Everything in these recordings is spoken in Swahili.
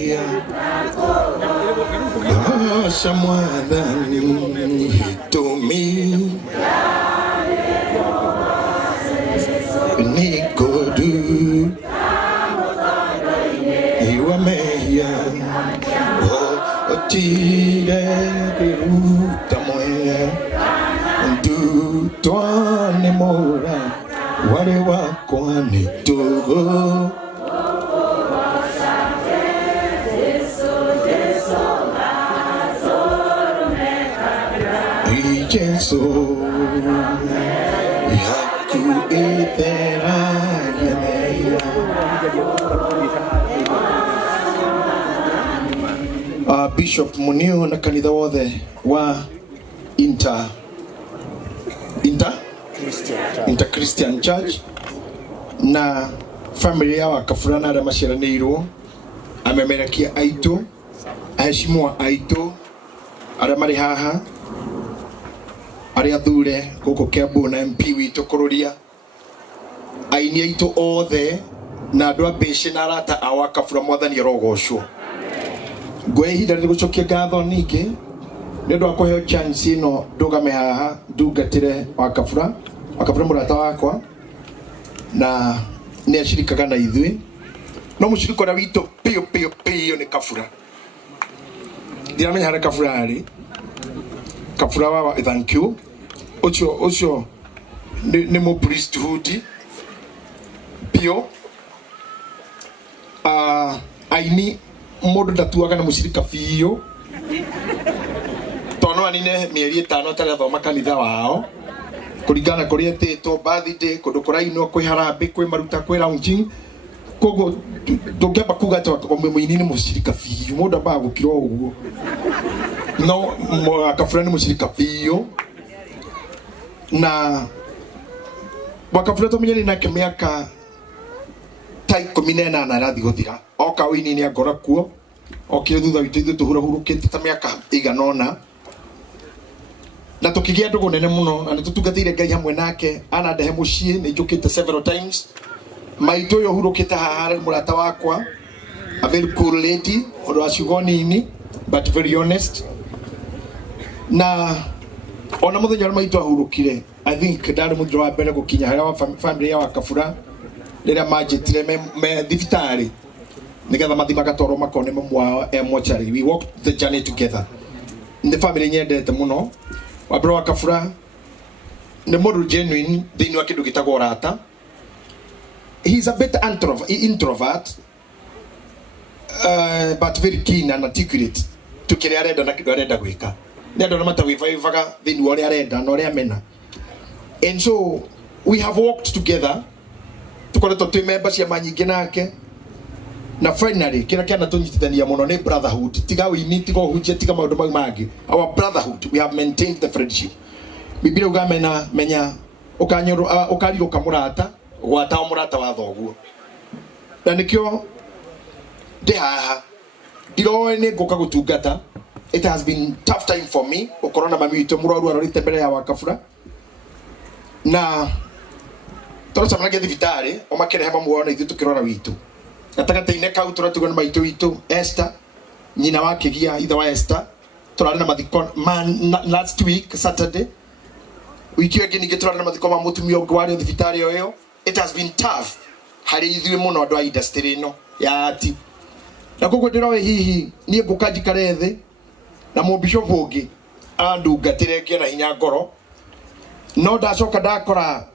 maya Samwadhani hitomi Nikodu Iwa meya Otide Utamoya Ndu Tuane mora Wale wako nitogo Jesu yaku itera yemeya Bishop Munio na kanitha wothe wa Inter Christian Church na family ya Wakabura na arĩa maciaranĩirwo amemerekia aitũ aheshimwa aitũ arĩa marĩ haha arĩa thure gũkũ Kiambu na MP witũ kũrũria aini aitũ othe na andũ a Mbici na arata a Wakabura mwathani arogocwo ngwe ihinda rĩ gũcokia ngatho ningĩ nĩ ũndũ wa kũheo chance ĩno ndũgame haha ndungatĩre Wakabura mũrata wakwa na nĩ acirikaga na ithuĩ no mũciriko ũrĩa witũ pio nĩ Kabura ndiramenya harĩa Kabura arĩ Kabura wa thank you Ocho nĩ mo priesthood pio aini mũndũ ndatuaga na mũcirika biũ tono anine mĩeri 5 tarathoma kanitha wao kũringana kũrĩa etĩtwo birthday kũndũ kũrainwo kwĩ harambĩ kwĩ maruta kwĩ launching koguo ndũngĩamba kuga atĩ mũini nĩ mũcirika biũ mũndũ ambaga gũkira ũguo no Wakabura nĩ mũcirika biũ na Wakabura tũmenyerire nake mĩaka ta 18 arathi gũthira oka wĩini nĩ angora kuo okire thutha witũ ithuĩ tũhurahurũkĩte ta mĩaka ĩigana ũna na tukĩgĩa ndũgũ nene mũno na nĩtũtungatĩire Ngai hamwe nake anandehe mũciĩ nĩ njũkĩte several times maitũ ũyũ hurũkĩte haha mũrata wakwa a very cool lady ũndũ wa ciugo nini but very honest na ona mũthenya ũrĩa maitũ ahurũkire I think ndarĩ mũthenya wa mbere gũkinya harĩa family ya Wakabura rĩrĩa manjĩtire me thibitarĩ nĩgetha mathi magatwarwo makone mamu wao mochari we walked the journey together nĩ family nyendete mũno Wambere Wakabura nĩ mũndũ genuine thĩinĩ wa kĩndũ gĩtagwo rata he's a bit introvert but very keen and articulate to kĩrĩa arenda na kĩndũ arenda gwĩka nĩ andũ arĩa matawĩvaga thĩinĩ wa ũrĩa arenda na ũrĩa amena and so we have walked together tukoretwo twĩ member cia manyingĩ nake na finally kĩrĩa kĩanatũnyitithania mũno nĩ brotherhood tiga wĩini tiga ũhunjia tiga maũndũ mau mangĩ our brotherhood we have maintained the friendship Biblia ugamena menya ũkarirũka mũrata gwata mũrata wa thoguo na nĩkĩo ndĩ haha ndiroĩ nĩ ngũka gũtungata it has been tough time for me ũkorwo na mami witũ mũrwaru arorĩte mbere ya Wakabura na tũracemanagia thibitarĩ omakĩrehe mamu wao na ithuĩ tũkĩrora witũ gatagatĩ-inĩ kau tũratugwo nĩ maitũ witũ Esther nyina wa Kĩgia ithe wa Esther tũrarĩ na mathiko last week Saturday wiki ĩngĩ ningĩ tũrarĩ na mathiko ma mũtumia ũngĩ warĩ thibitarĩ ũyũ it has been tough harĩ ithuĩ mũno andũ a industry ĩno ya ati na koguo ndĩroĩ hihi niĩ ngũka njikare thĩ na mũbishop ũngĩ andungatĩre ngĩe na hinya ngoro no ndacoka ndakora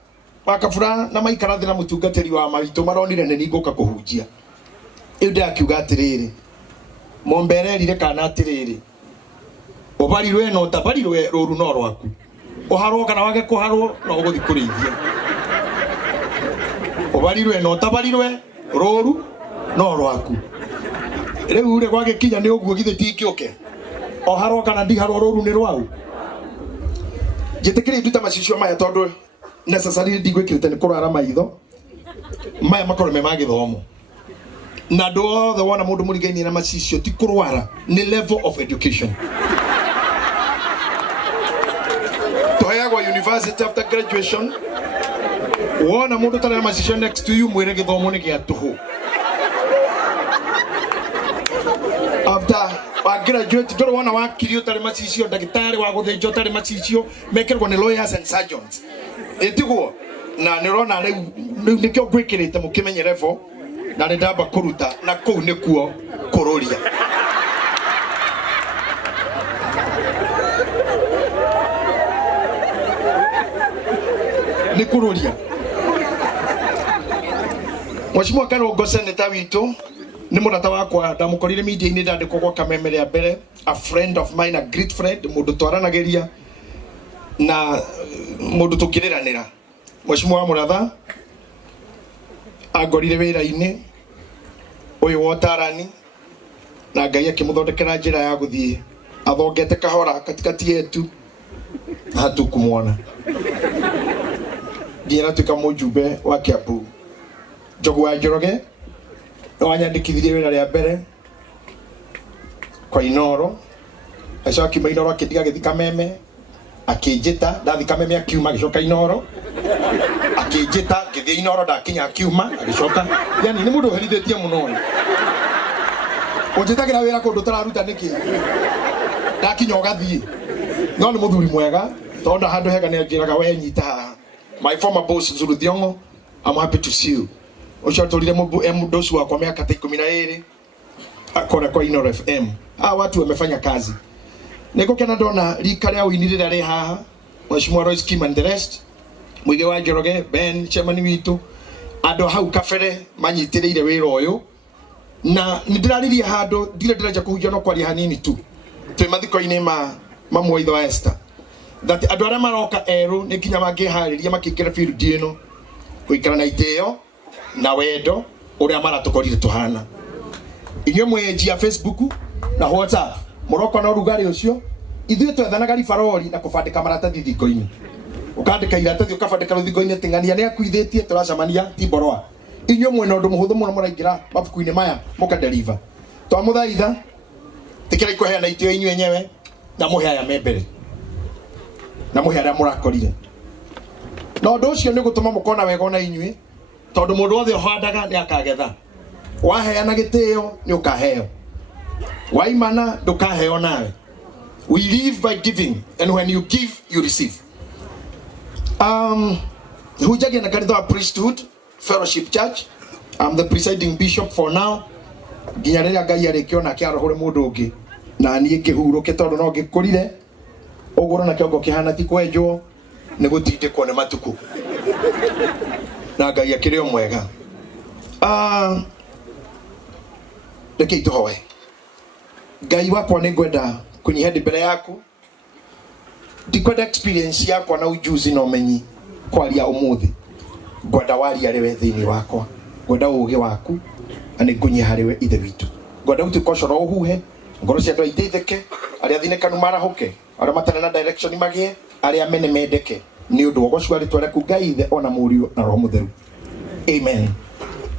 Wakabura na maikara thĩ na mũtungatĩri wa maitũ maronire nĩ ningũka kũhunjia rĩu ndakiuga atĩrĩrĩ mombererire kana atĩrĩrĩ ũbarirwe no tabarirwe rũru no rwaku ũharwo kana wage kũharwo no ũgũthi kũrĩithia ũbarirwe no tabarirwe rũru no rwaku rĩu rĩ gwagĩkinya nĩ ũguo githĩ ti kĩũke ũharwo kana ndiharwo rũru nĩ rwau njĩtĩkĩrĩ nduta macicio maya tondũ necessarily ndigwĩkĩrĩte nĩ kũrara maitho maya makorwo me magĩthomo na andũ othe wona mũndũ mũrigainie na macicio ti kũrwara nĩ level of education tũheagwo university after graduation wona mũndũ tarĩ na macicio next to you mwĩre gĩthomo nĩ gĩa tũhũ wa graduate ndoro wana wa kiri utari macicio ndagitari wa guthinjo utari macicio mekerwo ni lawyers and surgeons etiguo na nirona riu nikyo gwikirite mukimenyerevo na ndamba kuruta na kuu nikuo kururia nikururia Mheshimiwa Karongo Senator witu ni murata wakwa ndamukorire media ini ndandikwo kwa kamemere ya mbere, a friend of mine, a great friend, mundu twaranageria na mundu tukiriranira. Mheshimiwa Muratha agorire wira-ini uyu wotarani na Ngai akimuthondekera njira ya guthie athongete kahora katikati yetu hatukumwona nginya tuka mujumbe wa Kiambu Njogu wa Njoroge no anyandikithirie wira ria mbere kwa Inoro acoki mainoro akidiga githika meme akijita ndathika meme akiuma gicoka Inoro akijita githie Inoro ndakinya akiuma agicoka yani ni mundu herithitie muno ujitagira wira kundu tararuta niki ndakinya ugathie no ni muthuri mwega tonda handu hega ni angiraga we nyita my former boss Zuru Thiongo, I'm happy to see you. Ushatolile mdosu wako miaka 12 akora kwa Inoro FM. Watu wamefanya kazi. Niko kana ndona rika rya winirira ri haha. Mheshimiwa Royce Kim and the rest. Mwige wa Njoroge, Ben chairman witu. Ando hau kafere manyitiriire wira uyu. Na ndirariria hando ndiraja kuhujia no kwari hanini tu. Twe mathiko-ini mamwe itho Esther. That andu aria maroka eru ni kinya mangihariria makikira field ino kuikara na iteo na wendo uria maratukorire tuhana inywe mwenjia Facebook na WhatsApp muroko na rugari ucio ithuĩ twethanaga ribarori na kubandika maratathi thiko-ini ukandika iratathi ukabandika ruthingo-ini tingania ni akuithitie turacamania timboroa inywe mwena undu muhuthu muno muraingira mabuku-ini maya mukadeliver twamuthaitha tikira ikuheana itio inywe enyewe na muhe aya membere na muhe aria murakorire no ndu ucio ni gutuma mukona wega ona inywe tondu mundu othe ohandaga ni akagetha waheana gitio ni ukaheo waimana ndukaheo nawe we live by giving and when you give you receive hujagia na kanitha wa priesthood fellowship church. I'm the presiding bishop for now nginya riria Ngai arikiona kiarohure mundu ungi na nie ngihuruke tondu no ngikurire ogoro na kiongo kihana ti kwenjwo ni gutindikwo ni matuku na Ngai akiri mwega. Reke ituhoe. Ngai wakwa ni ngwenda kunyihendi mbere yaku ndikwenda experience yakwa na ujuzi na umenyi kwaria umuthi ngwenda waria riwe thiini wakwa ngwenda ugi waku ani ngunye hariwe ithe witu ngwenda utikocoro uhuhe ngoro cia andu aiteitheke aria thinekanu marahuke aria matana na direction magie aria mene mendeke ni undu wogocu ari tware ku Ngai ithe ona murio na roho mutheru amen.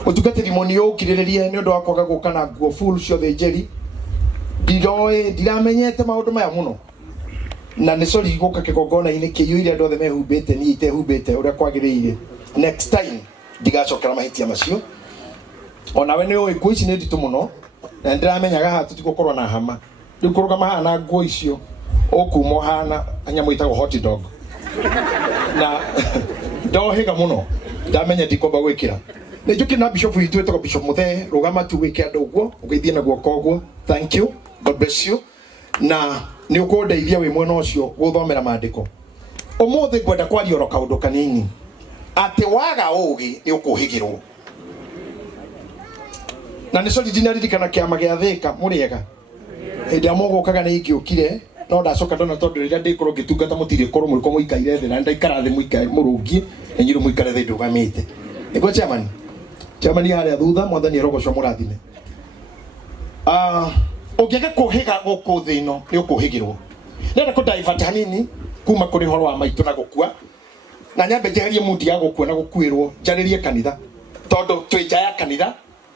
Utugatiri monio kiriririe ni undu wakwa guka na nguo full ciothe njeri ndiramenyete maundu maya muno na ni sori guka kigongona-ini kiyu iria andu othe mehumbite ni itehumbite uria kwagiriire. Next time ndigacokera mahitia macio onawe ni oi nguo ici ni nditu muno na ndiramenyaga ha tutigukorwo na hama riu kurugama haha na nguo icio ukumo hana anyamu itagwo hot dog na ndohiga muno ndamenya ndikomba gwikira ni njuki na bishop witu etagwo Bishop Muthe rugama tu wike andu uguo ugeithie na guoko uguo. Thank you, God bless you. Na ni ukundeithia wi mwena ucio guthomera maandiko umuthi ngwenda kwaria oro kaundu kanini ati waga ugi ni ukuhigirwo na ni sori ndinaririkana kiama gia Thika muriega hindi amogokaga ni ingiukire no ndacoka ndona tondu riria ndikorwo ngitungata mutiri korwo muri ko muikaire thi na ndaikara thi muikaire murungie na nyiru muikare thi ndugamite niguo chairman haria thutha mwathani rogocwo murathime. Ungiaga kuhiga guku thi ino ni ukuhigirwo ndenda ku divert hanini kuma kuri horo wa maitu na gukua na nyambe jeherie mundi ya gukua na gukuirwo njaririe kanitha tondu twinja ya kanitha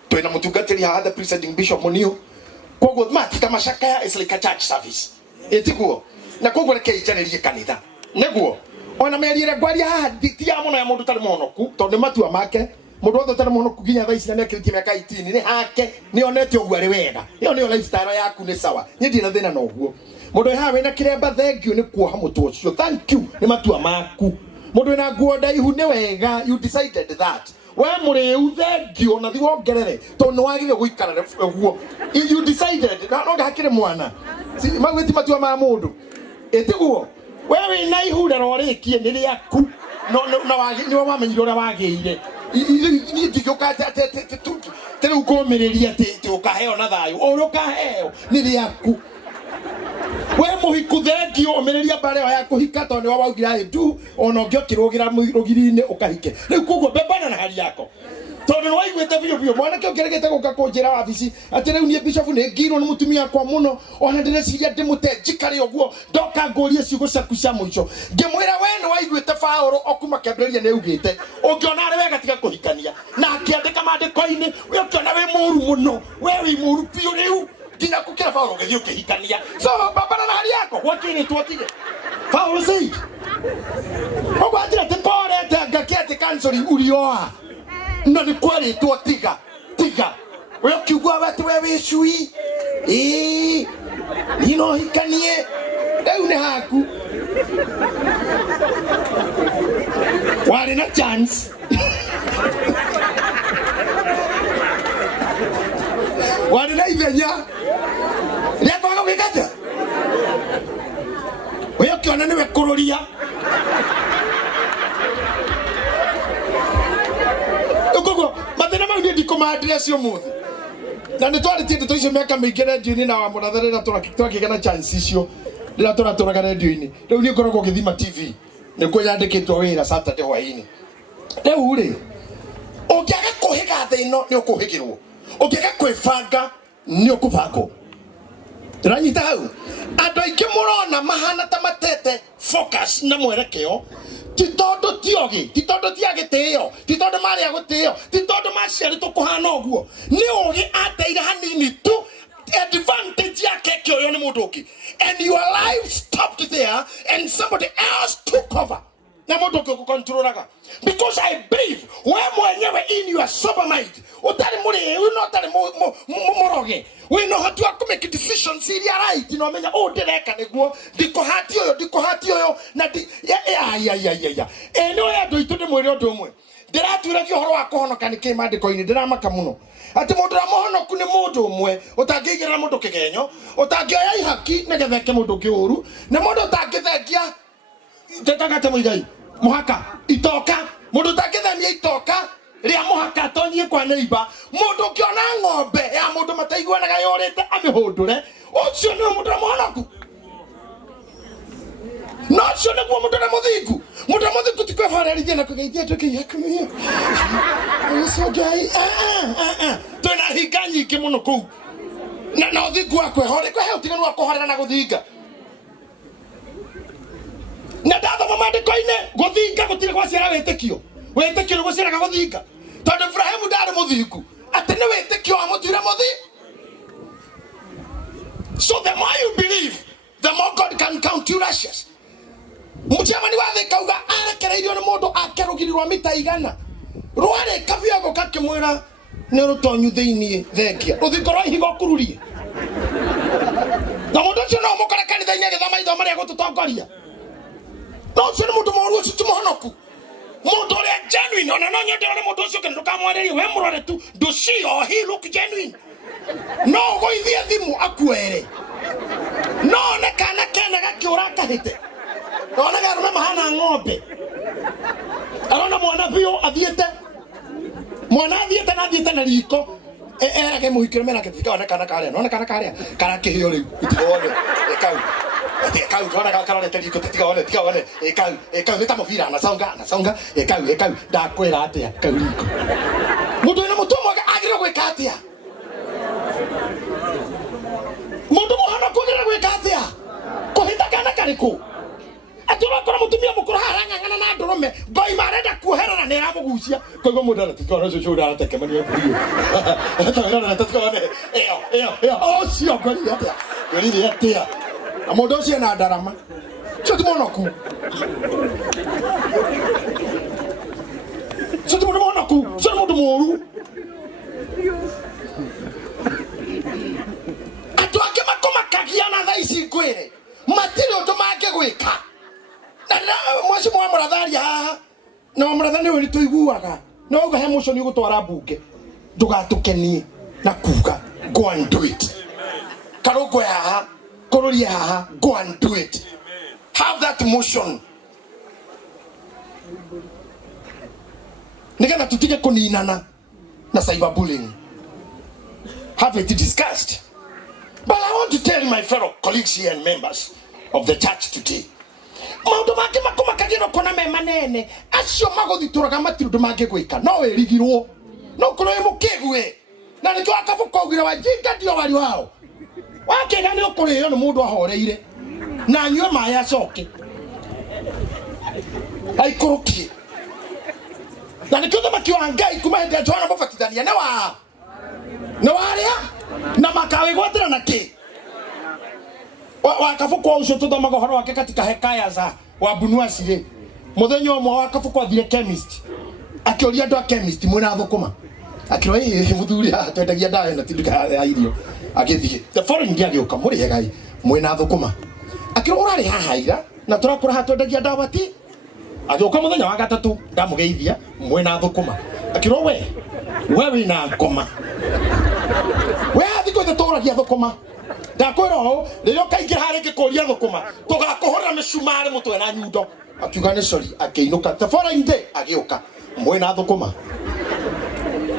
twina mutungatiri haha the presiding bishop munio koguo matika macakaya is like a church service etiguo na koguo reke njaririe kanitha niguo ona meriire ngwaria haha ti ya muno ya mundu tari monoku tondu matua make mundu wothe tena muno kuginya thaa ici na nekiriti miaka 18 ni hake ni onete ogwo ari wega iyo ni lifestyle yaku ni sawa ni ndina thina no ogwo mundu ha wena kiremba thank you ni kuoha mutu ucio thank you ni matua maku mundu na nguo ndaihu ni wega you decided that we muriu thank you na thiwongerere to no wagire guikara ogwo you decided no ngakire mwana magwiti matua ma mundu etiguo wewe na ihura rorikie ni riaku no wagi ni wamenyire ora wagiire ni ndikoka tete ukomereria te ukaheo na thayo urukaheo ni riaku we muhiku thank you omereria bare ya kuhika to ni waugira ndu ona ngio kirugira rugiri-ini ukahike riu kugo bebana na hali yako tondu ni waiguite biyo mwana kio kiregete guka kunjira wabici ati riu ni bishop ni ngiro ni mutumia kwa muno ona ndireciria ndimute njikari ogwo ndoka ngurie ciugo ciaku cia muico ngimwira we ni waiguite Paulo okuma kĩambĩrĩria ni ugite ungiona ari wega tiga kuhikania na akiandika maandiko-ini we ukiona we muru muno we wi muru piu riu nginya kukira Paulo githio kihikania so babana na hali yako wakini tuotige Paulo said ogwatira te pore te ngakete counseling ulioa no ni kweli tuotiga tiga we ukigwa watu wewe chui nino hikanie leo ne haku wale na chance wale na ivenya ndio kwa kukata wewe ukiona niwe kururia ugogo mathina mau ndi kuma address yo muthi na ni twari tindi tuicio miaka mingi radio-ini na muratherera turakigana chance icio ndira turaturaga radio-ini riu ni ngoragwo ngithima TV nikuo yandikitwo wira Saturday hwaini riu ri ungiaga kuhiga thino ni ukuhigirwo ungiaga kwibanga ni ukubangwo ranyita hau andu aingi murona mahana ta matete focus na mwerekeo titondo tiogi titondo tiagiteo titondo mari aguteo titondo maciari tukuhana ogwo ni ugi ateire hanini tu advantage yake kioyo ni munduki and your life stopped there and somebody else took over na munduki kukontrolaga because I believe we mwenyewe in your sober mind utari muri uno utari moroge we know how to make decisions in your right no menya ndireka niguo ndiko hati oyo na ya eno ya do itude mwiri ondo umwe ndiratwiragia horo wa kuhonoka ni kimandiko-ini ndiramaka muno ati mundu ra muhonoku ni mundu umwe utangigira mundu kigenyo utangioya ihaki negetheke mundu kiuru na mundu utangithengia tetagate muigai muhaka itoka mundu utangithamia itoka ria muhaka tonyie kwa neighbor mundu ukiona ng'ombe ya mundu mataiguanaga yorite amihundure ucio ni mundu ra muhonoku no cio niguo mundu ra muthingu mundu ra muthingu tikwehorerithia na kugeithia tukiyakumia usogai twina hinga nyingi muno kuu na uthingu wa kwehore utiganu wa kuhorera na guthinga na ndathoma maandiko-ini guthinga gutire gwaciara witikio ni guciaraga guthinga tondu Ibrahimu ndari muthingu ati ni witikio wa mutwire so the more you believe the more God can count you righteous mutiamani wathe kauga arekereirio ni mundu akerugirirwa mita igana rware kabiogo kakimwira ni rutonyu thiini thengia ruthingo rwa ihigo kururie na mundu cio no mukora kanitha-ini agithoma ithoma ria gututongoria no cio ni mundu moru ucio ti muhonoku mundu uria genuine ona no nyende uri mundu ucio kindu kamwareria we murore tu nducio he look genuine no goithie thimu akuere no na kana kena gakiura kahite ona garume mahana ng'ombe arona mwana bio athiete na riko erage muhikire mena kithika ona kana karia no kana karia kana kihio riu itone ekau twana kakara rete riko tigaone ekau nita mufira na songa ekau ndakwira atia kau riko mundu ina mutumwa agire gwika atia mundu muhana kugira gwika atia kuhita kana kariku atura kora mutumia mukuru harang'ang'ana na ndurume ngoi marenda kuherana ni ramugucia koigo mudara tikora cucu ndateke mani weburio atawira tatikone eo ocio ngori atia na mundu ucio na ndarama cio ti muhonoku waku sio mundu muru atuake makoma kagiana thaici kwire matiri undu make gwika na mwaci mwa murathari haha na murathani uri tuiguaga no uga he muco ni gutwara bunge ndugatukenie na kuga go and do it karogo haha korori haha go and do it have that motion nigana tutige kuninana na cyberbullying have it discussed. But I want to tell my fellow colleagues here and members of the church today. Maundu make makoma kagino kona me manene acio magothituraga matiru make gwika no erigirwo no kuro imukegwe na nikyo akavuka ugira wajinga ndio wali wao wakega ni ukuriyo ni mundu ahoreire na nywe maya coke aikurukie na nikyo thama Ngai kuma hindi ya Johana Mubatithania na waria na makawe gwatira na ki wakafukwa ucio tuthamaga horo wake katika hekaya za Wabunuasi ri muthenya umwe wakafukwa thire chemist akioria ndo chemist mwena thukuma akiro muthuri atwendagia dawa na tindika ya irio agithie the foreign dia gioka muri hegai mwena thukuma akiro urari hahaira na turakura hatwendagia dawa ti agioka muthenya wa gatatu ndamugeithia mwena thukuma akiro we na ngoma we athiko the toragia thukuma ndakwiro ririo kaingira hari ngikuria thukuma tugakuhora micumari mutwe na nyundo akiuga ni sorry akiinuka the following day agioka mwena thukuma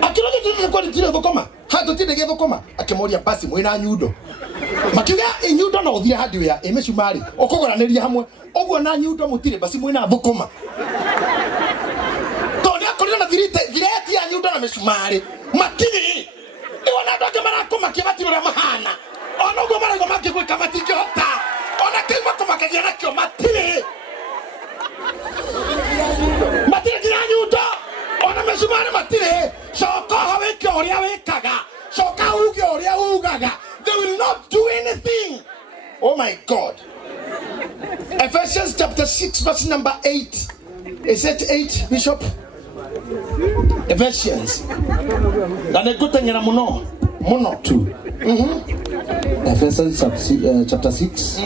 akiroge tuti kwa ntire thukuma hatu tindege thukuma akimoria basi mwena nyundo makiuga nyundo no thia hadi wea micumari ukugoraniria hamwe uguo na nyundo mutire basi mwena thukuma toni akorira na vireti ya nyundo na micumari makini iwana ndoke marakoma kibatirura mahana ono go marago make gwika matingihota ona kima kumakagia nakio matire nginya nyundo ona mecumari matire coka haweke uria wekaga coka uge uria ugaga they will not do anything. Oh my God. Ephesians chapter 6 verse number 8. Is it 8, Bishop? Ephesians na negutengera muno 2. Ephesians chapter 6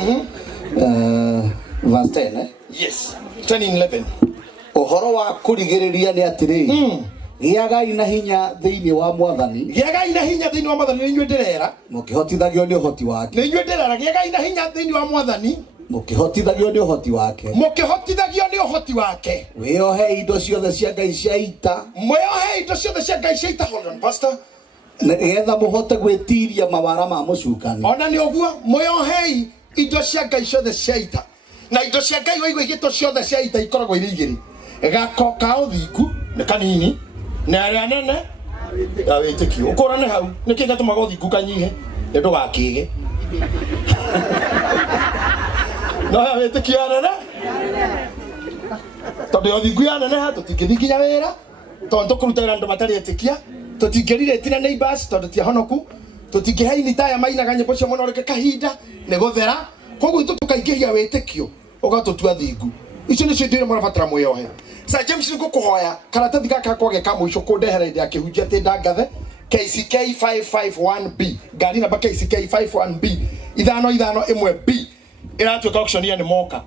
verse 10 eh? Yes, 10:11. Ohoro wa kurigiriria ni atiri giagai na hinya thiini wa mwathani ni inywe ndirera mukihotithagio ni uhoti wake ni inywe ndirera giagai na hinya thiini wa mwathani mukihotithagio ni uhoti wake wiohe indo ciothe cia Ngai cia ita hold on pastor negetha muhote gwitiria mawara ma mucukani ona ni oguo moyohei indo cia Ngai ciothe cia ita na indo cia Ngai waigwa igito ciothe cia ita ikoragwo iri igiri gako ka uthingu ni kanini na aria nene ya witikio ukora ne hau nikinga tumaga uthingu kanyihe ndo gakige no ya witikio nene tondu uthingu ya nene ha tutingithikinya wira tondu kurutira andu matari etikia tutingirire tina neighbors tondu ti honoku tutingiheini taya mainaga nyimbo cia mwana reke kahinda ne gothera koguo tukaingihia witikio ugatutua thingu icio ni cio ndire marabatara muyohe sa James nikukuhoya karatathi gaka kwage ka muico kundehera inde akihunjia ati ndangathe KCK 551B gari namba KCK 551B 551B iratuika auctionia ni moka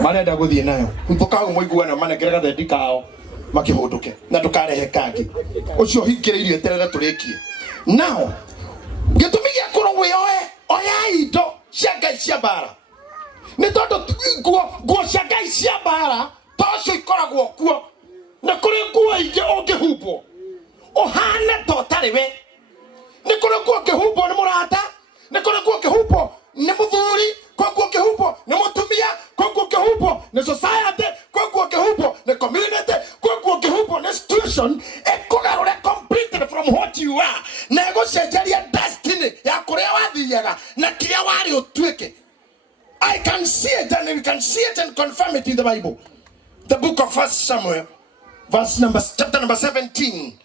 marenda guthie nayo tukau muiguana manegerega thendi kao makihunduke na tukarehe kangi ucio hingiriirio eterere turikie now gitumigia kuro wiyoe oya indo cia Ngai cia bara ni tondu guo cia Ngai cia bara tocio ikoragwo kuo na kuri nguo ingi ungihumbo uhane to tariwe ni kuri nguo ungihumbo ni murata ni kuri nguo ungihumbo ni muthuri kwa nguo ungihumbo ni mutumia kwa nguo ungihumbo ni society kwa nguo ungihumbo ni community kwa nguo ungihumbo ni situation ekugarure completely from what you are na gucenjeria destiny ya kuria wathiaga na kiria wari utwike. I can see it and we can see it and confirm it in the Bible. The book of 1 Samuel, chapter number 17,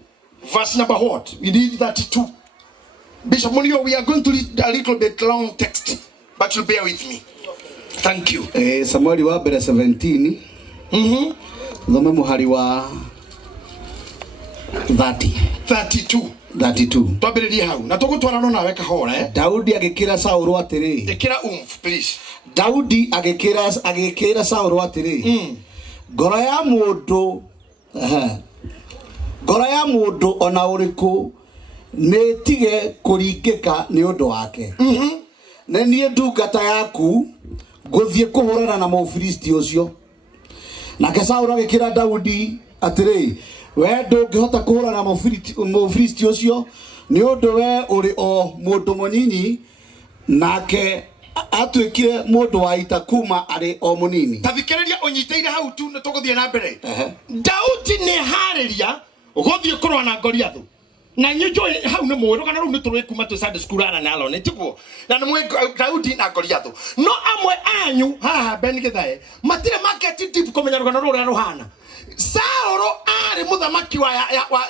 verse number what? We need 32. Bishop Munio, we are going to read a little bit long text, but you'll bear with me. Thank you. Samuel wa 17. Thome muhari wa 32 twambiririe hau na tugutwarana nawe kahora Daudi agikira Saulu atiri ikira please Daudi agikira Saulu atiri ngoro ya mundu ona uriku netige kuringika ni undu wake na nie ndungata yaku nguthie kuhurana na Mufilisti ucio nake Saulu agikira Daudi atiri we ndungihota kuhurana na Mufilisti ucio ni undu we uri o mundu munini nake atwikire mundu wa ita kuma ari o munini tathikiriria unyiteire hau tu ne tuguthie na mbere Daudi ne hariria guthie kurwa na Goliath na nyujo hau ne mwero kana ru ne turu kuma to Sunday school ara nalo ne tiguo na ne mwe Daudi na Goliath no amwe anyu haha ben githae matire market deep komenya rugano ruri ruhana Saulu ari muthamaki wa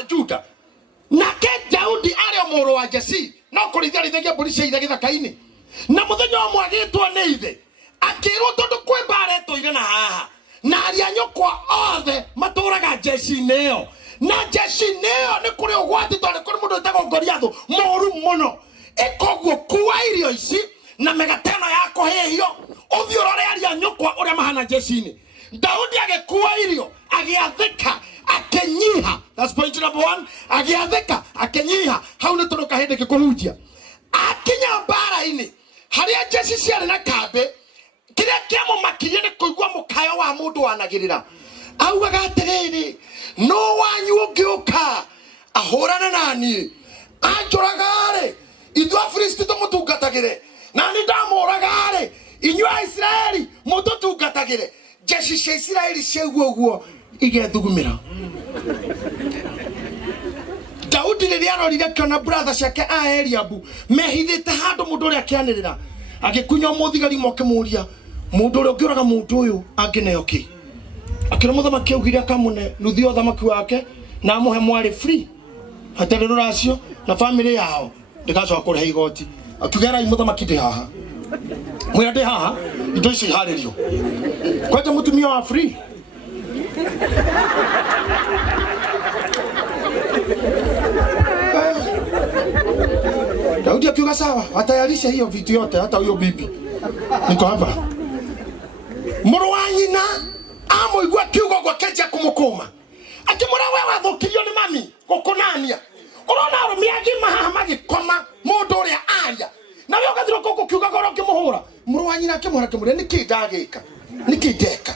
Juda na ke Daudi ari omoro wa Jesse no kurithia rithagia polisi ithia githaka-ini na muthenya wa mwagitwo ne ithe akirwo tondu kwe bareto ire na haha na aria nyokwa othe maturaga Jesse neo na Jesse neo ni kuri ugwati tondu kuri mundu utago Goliath moru muno ikoguo kuwa irio ici na megateno yako hehio uthio rore aria nyokwa uria mahana Jesse ni Daudi agekuwa irio agiathika akenyiha that's point number 1 agiathika akenyiha hau ni turuka hindi gikuhunjia akinya mbara-ini haria Jesse ciari na kambe kiria kiamo makirie ni kuigua mukayo wa mundu wanagirira augaga atiriri no wanyu ungiuka ahurane nani anjuragare ithu Afilisti tumutungatagire na ni ndamuragare inyu Israeli mututungatagire Jesse cia Israeli ciaguo guo igethugumira Daudi riria arorire kiona brother ciake a Eliabu mehithite handu mundu ria kianirira agikunya muthigari mokemuria mundu ria ungiuraga mundu uyu angineo ki akira muthamaki augire akamune nuthio thamaki wake na amuhe mwari free hatari ruracio na family yao ndigacoka kuriha igoti akigera muthamaki ndi haha mwira ndi haha indo ici haririo kwete mutumia wa free Daudi akiuga sawa atayarisha hiyo vitu yote hata huyo bibi niko hapa muru wa nyina amoigua kiugo gwa keja kumukuma akimura wewe athukirio ni mami gukunania urona arumia gima haha magikoma mundu uria aria na we ugathiro kuku kiuga goro kimuhura muru wa nyina akimuhura kimuria nikindagika nikindeka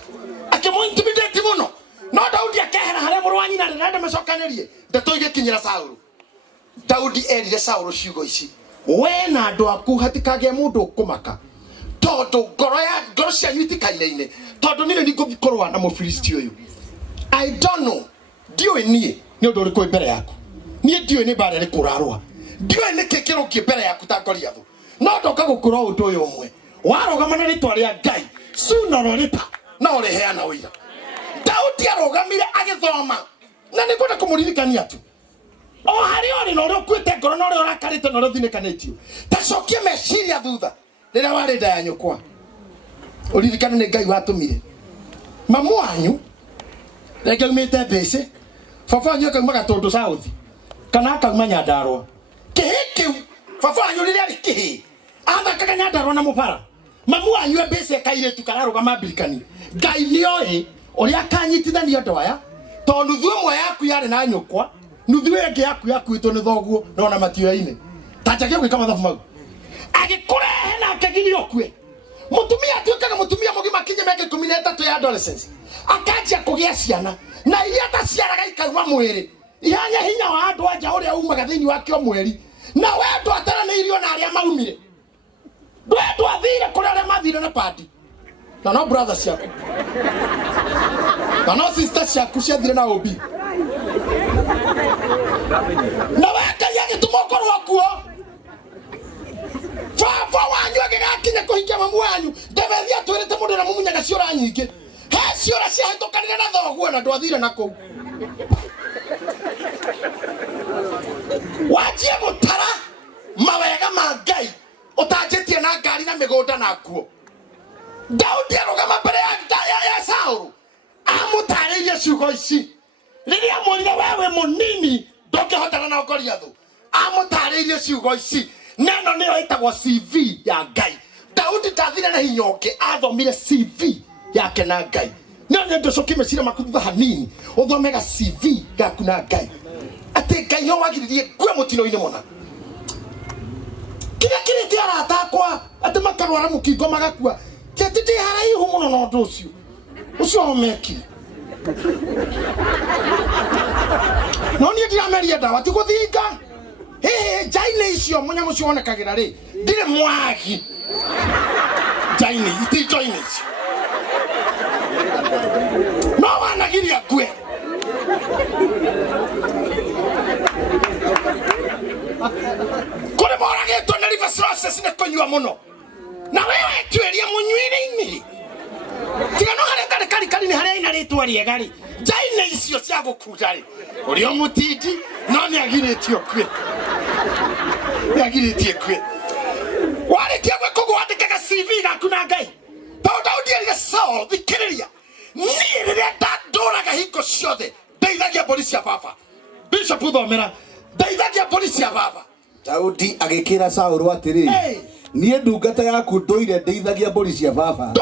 akimuintimidate muno no Daudi akehera haria muru wa nyina renda macokanirie ndeto igikinyira Saulu Daudi erire Saulu ciugo ici we na andu aku hatikage mundu kumaka tondu ngoro cia nyitikaine tondu nile ni gukorwa na Mufilisti uyu I don't know dio nie ni undu uri mbere yaku nie dio ni bare ri kurarwa dio ni kekero ki mbere yaku ta Goliath no ndoka gukura undu uyu umwe warogama na ritwa ria Ngai suna rorita na uri heana uira Daudi arogamire agithoma na ni kwenda kumuririkania tu o hari ori no ro kwete ngoro no ro rakarite no ro thinikanitio tacokie meciria thutha rira wari nda ya nyukwa uririkane ni Ngai watumire mamu wanyu rege umite mbese baba wanyu akauma Gatundu South kana akauma Nyandarua kihikiu baba wanyu riri ari kihi athakaga Nyandarua na Mubara mamu wanyu mbese kairetu kararugama mbirikani Ngai nioi uria kanyitithania andu aya tondu thuomwe yaku yari na nyukwa nuthu yake yaku ito ni thoguo no na matio-ini tajagia gwika mathabu mau agikurehe na akagirio kwe mutumia atuikaga mutumia mugima kinye meke 13 ya adolescence akajia kugia ciana na iria taciaraga ikauma mwiri ihanya hinya wa andu anja uria umaga thiini wake o mweri na wendo ataraneirio na aria maumire wendo athire kuria aria mathire na party na no brother ciaku na no sister ciaku ciathire na obi na weka yake tumokorwa kuo baba wanyu agigakinya kuhingia mamu wanyu ndebethia twirite mundu na mumunyaga ciora nyingi he ciora ciahitukanire na thoguo na ndwathire na kou wajie gutara mawega ma Ngai utanjitie na ngari na migunda na kuo Daudi arugama mbere ya Saulu amutaririe ciugo ici riria mwira wewe munini ndongihotana na ngoria thu amutariirie ciugo ici neno niyo itagwo CV ya Ngai. Daudi tathire na hinyoke athomire CV yake na Ngai. No nendo coki mecira makutha hanini uthomega CV yaku na Ngai ati Ngai no wagiririe kwe mutino-ini mona kira kiriti aratakwa ati makarwara mukingo magakua tete haraihu muno no ndu ucio omeki no ni ndirameria dawa ti guthinga jaine icio munya mucio onekagira ri ndire mwagi jaine iti jaine no wanagiria kwe kore moragetwo na liver cirrhosis ne konyua muno na wewe tweria munywire-ini tiga no hare kari ni hare ina ritwa riega ri jaine icio cia gukunda ri uri o mutindi no ni agiritio kwe waritie gwe kugwandikaga CV gaku na Ngai Daudi ariga Saul thikiriria ni riria ndanduraga hingo ciothe ndeithagia polisi ya baba Bishop Thomera ndeithagia polisi ya baba Daudi agikira Saul atiri nie ndungata yaku ndoire ndeithagia polisi ya baba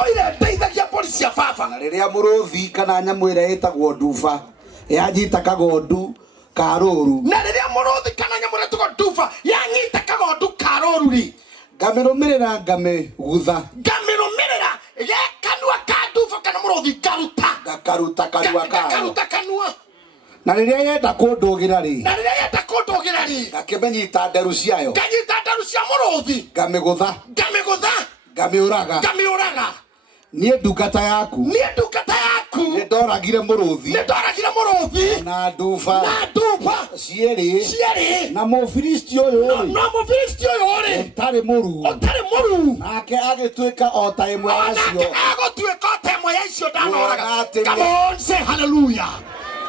na riria muruthi kana nyamu ira itagwo nduba yanyita kagondu karuru na riria muruthi kana nyamu ira itagwo nduba yanyita kagondu karuru ri ngamirumirira ngamigutha kanua ka nduba kana muruthi karuta kanua na riria yenda kundugira ri ngakimenyita nderu ciayo cia muruthi ngamigutha ngamiuraga nie ndungata yaku ndoragire muruthi na nduba cieri na mufilisti uyu ri tari muru nake agituika o ta imwe yacio ndanoraga. Come on, say hallelujah.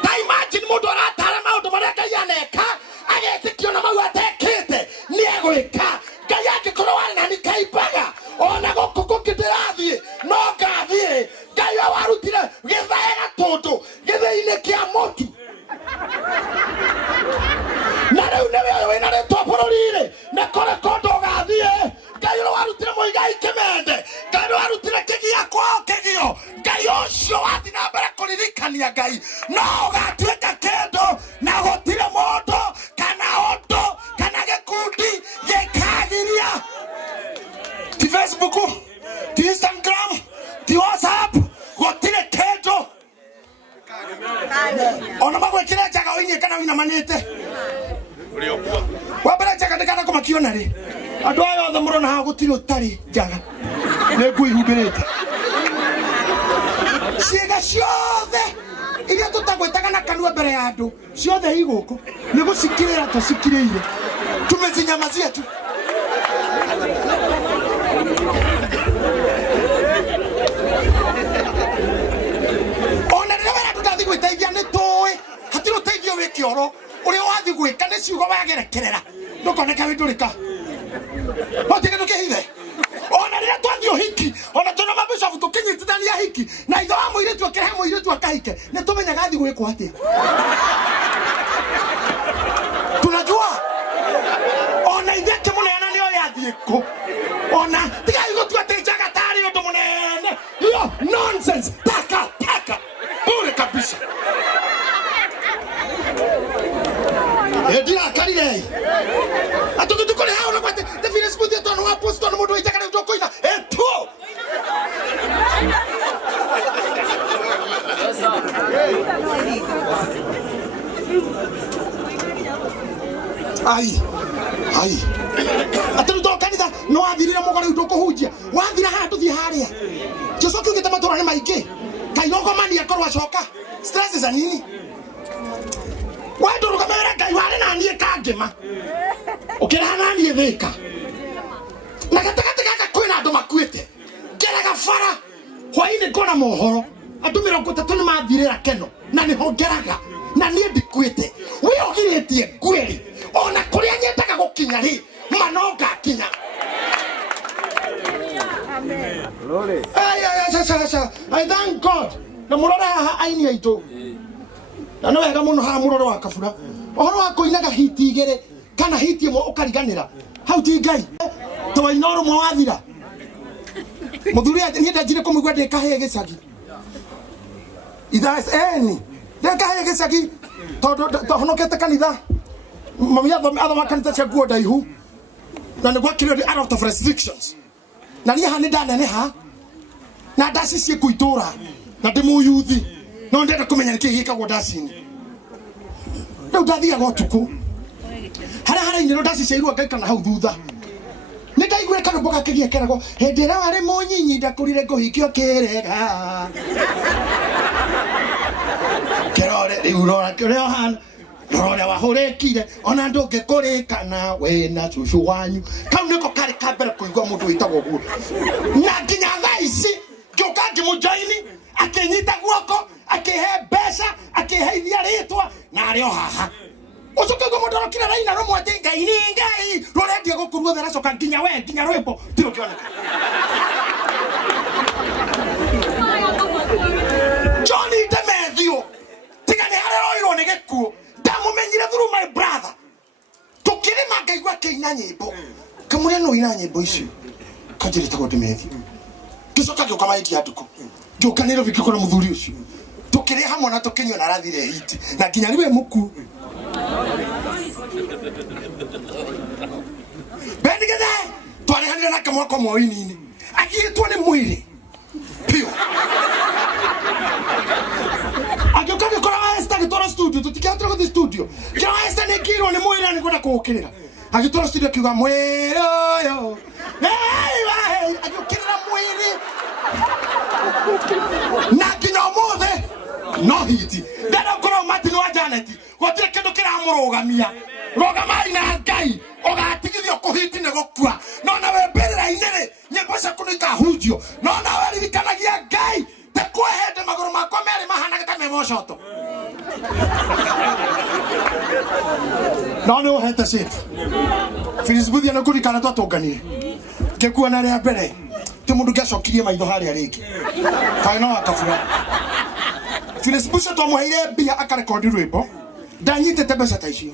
Ta imagine mundu aratara maundu maria Ngai aneka agetikio na mau atekite ni egwika Ngai angikorwo wari na nikaibaga ona guku kukindirathie no ngathie Ngai warutire githae gatundu githei-ini kia mutu na riu niwe wina ritwa bururi-ri na kore kondo gathie Ngai warutire muigai kimende Ngai warutire kigia kwao kigio Ngai ucio wathi na mbere kuririkania Ngai no gatuika kendo na gutire mundu kana undu kana gikundi gikagiria ti Facebook ti Instagram ti WhatsApp gutire kendo ona magwikira jaga oinye kana wina manite wabara jaga ndikana kumakiona ri andu ayo othe murona ha gutire utari jaga ne kuihumbirite ciega ciothe iria tutagwetaga na kanua mbere ya andu ciothe iguku ni gucikirira tucikiriire tumezinyamazia tu ona rĩrĩa wera tũtathi gwĩteithia nĩ tũĩ hatirĩ ũteithio wĩ kĩoro ũrĩa wathi gwĩka nĩ ciugo wagerekerera ndũkoneka wĩ ndũrĩka otige ndũkĩhithe ona rĩrĩa twathi ũhiki ona tũna mabishofu tũkĩnyitithania hiki na ithe wa mũirĩtu akĩrehe mũirĩtu akahike nĩ tũmenyaga athi gwĩkwo atĩa tunajua ona ithe akĩmũneana nĩ oĩ athiĩ kũ ona tigai gũtua atĩ njaga tarĩ ũndũ mũnene iyo nonsense taka bure kabisa ndirakarire atugitukore hao na kwate the finish smooth yetu no post no mundu itaka ndio koina eto ai aturu to kanitha no athirire mugore uto kuhunjia wathira handu thi haria Jesu kiugite matura ni maingi kaiyoko mani akorwa acoka stress za nini watu rukamera Ngai wale na niĩ kangima ukirana niĩ thika na gatagati gaka kwina andu makuite ngeraga bara hwaini ngona mohoro andu 30 ni mathirira keno na ni hongeraga na niĩ ndikuite we ogiritie ngweri ona kuria nyendaga gukinya ri manonga kinya amen ay I thank God na murora haha aini aitu na no wega muno ha muroro Wakabura ohoro wa kuinaga hiti igere kana hiti imwe ukariganira hau ti ngai to inoro mwa wathira muthuri ni ndajire kumugwa ndikahe gicagi ithas eni ndikahe gicagi to honokete kanitha mami athoma kanitha cia nguo ndaihu na nĩ gwakĩrĩo out of restrictions na niĩ ha nĩ ndaneneha na ndaci cie kũitũra na ndĩ mũyuthi no ndenda kũmenya nĩkĩ gĩkagwo ndaci-inĩ rĩu ndathiaga ũtukũ harĩa harainĩrwo ndaci cia irua ngaikara hau thutha nĩ ndaiguire kanũmbo gakĩgia keragwo hĩndĩ ĩrĩa warĩ mũnyinyi ndakũrire ngũhikio kĩrega kĩrore rĩu rora kĩrĩa ũhana Rora wahũrĩkire ona ndũngĩkũrĩkana we na cucu wanyu kau nĩko karĩ kambere kũigua mũndũ wĩtagwo guo na nginya thaa ici ngĩũka ngĩmũjoini akĩnyita guoko akĩhe mbeca akĩheithia rĩtwa na arĩ o haha ũcoka ũguo mũndũ arokire raina rũmwe atĩ ngai nĩ ngai rũrendia gũkũ ruothe racoka nginya we nginya rwĩmbo tirũkĩoneka Johnny Demethio tiga nĩ harĩ roirwo nĩ gĩkuũ ndamumenyire through my brother tukirima ngaigua kĩina nyĩmbo kamũrĩa no ina nyĩmbo icio kanjĩrĩte gwa Demethio gicoka gĩũka maiki anduku gĩũka nĩ rũbiki kũra mũthuri ũcio tukĩrĩ hamwe na tukĩnyua na rathire hiti na nginya niwe mũku bendigede twarĩhanire na kamwako moini-inĩ agĩĩtwo nĩ mwĩrĩ pio agĩũka gĩkora agĩtwara studio tũtikĩhotire gũthiĩ studio kĩra Esther nĩ kĩirwo nĩ mwĩrĩ nĩ kwenda kũũkĩrĩra agĩtwara studio akiuga mwĩrĩ ũyũ agĩũkĩrĩra mwĩrĩ na nginya ũmũthĩ no hiti ndenda ũkorwo Martin wa Janet gũtirĩ kĩndũ kĩramũrũgamia rũgamai na Ngai ũgatigithio kũhiti nĩ gũkua no nawe mbĩrĩra-inĩ nyĩmbo ciaku nĩ ikahunjio no nawe ririkanagia Ngai tekwe hĩndĩ magũrũ makwa merĩ mahanaga ta memocoto no nĩ ũhete shit Filisbuthia nĩ kũrikana twatũnganire ngĩkuona rĩa mbere ti mũndũ ngĩacokirie maitho harĩa rĩngĩ kaĩ no Wakabura Filisbuthia twamũheire mbia akarekondi rwĩmbo ndanyitĩte mbeca ta icio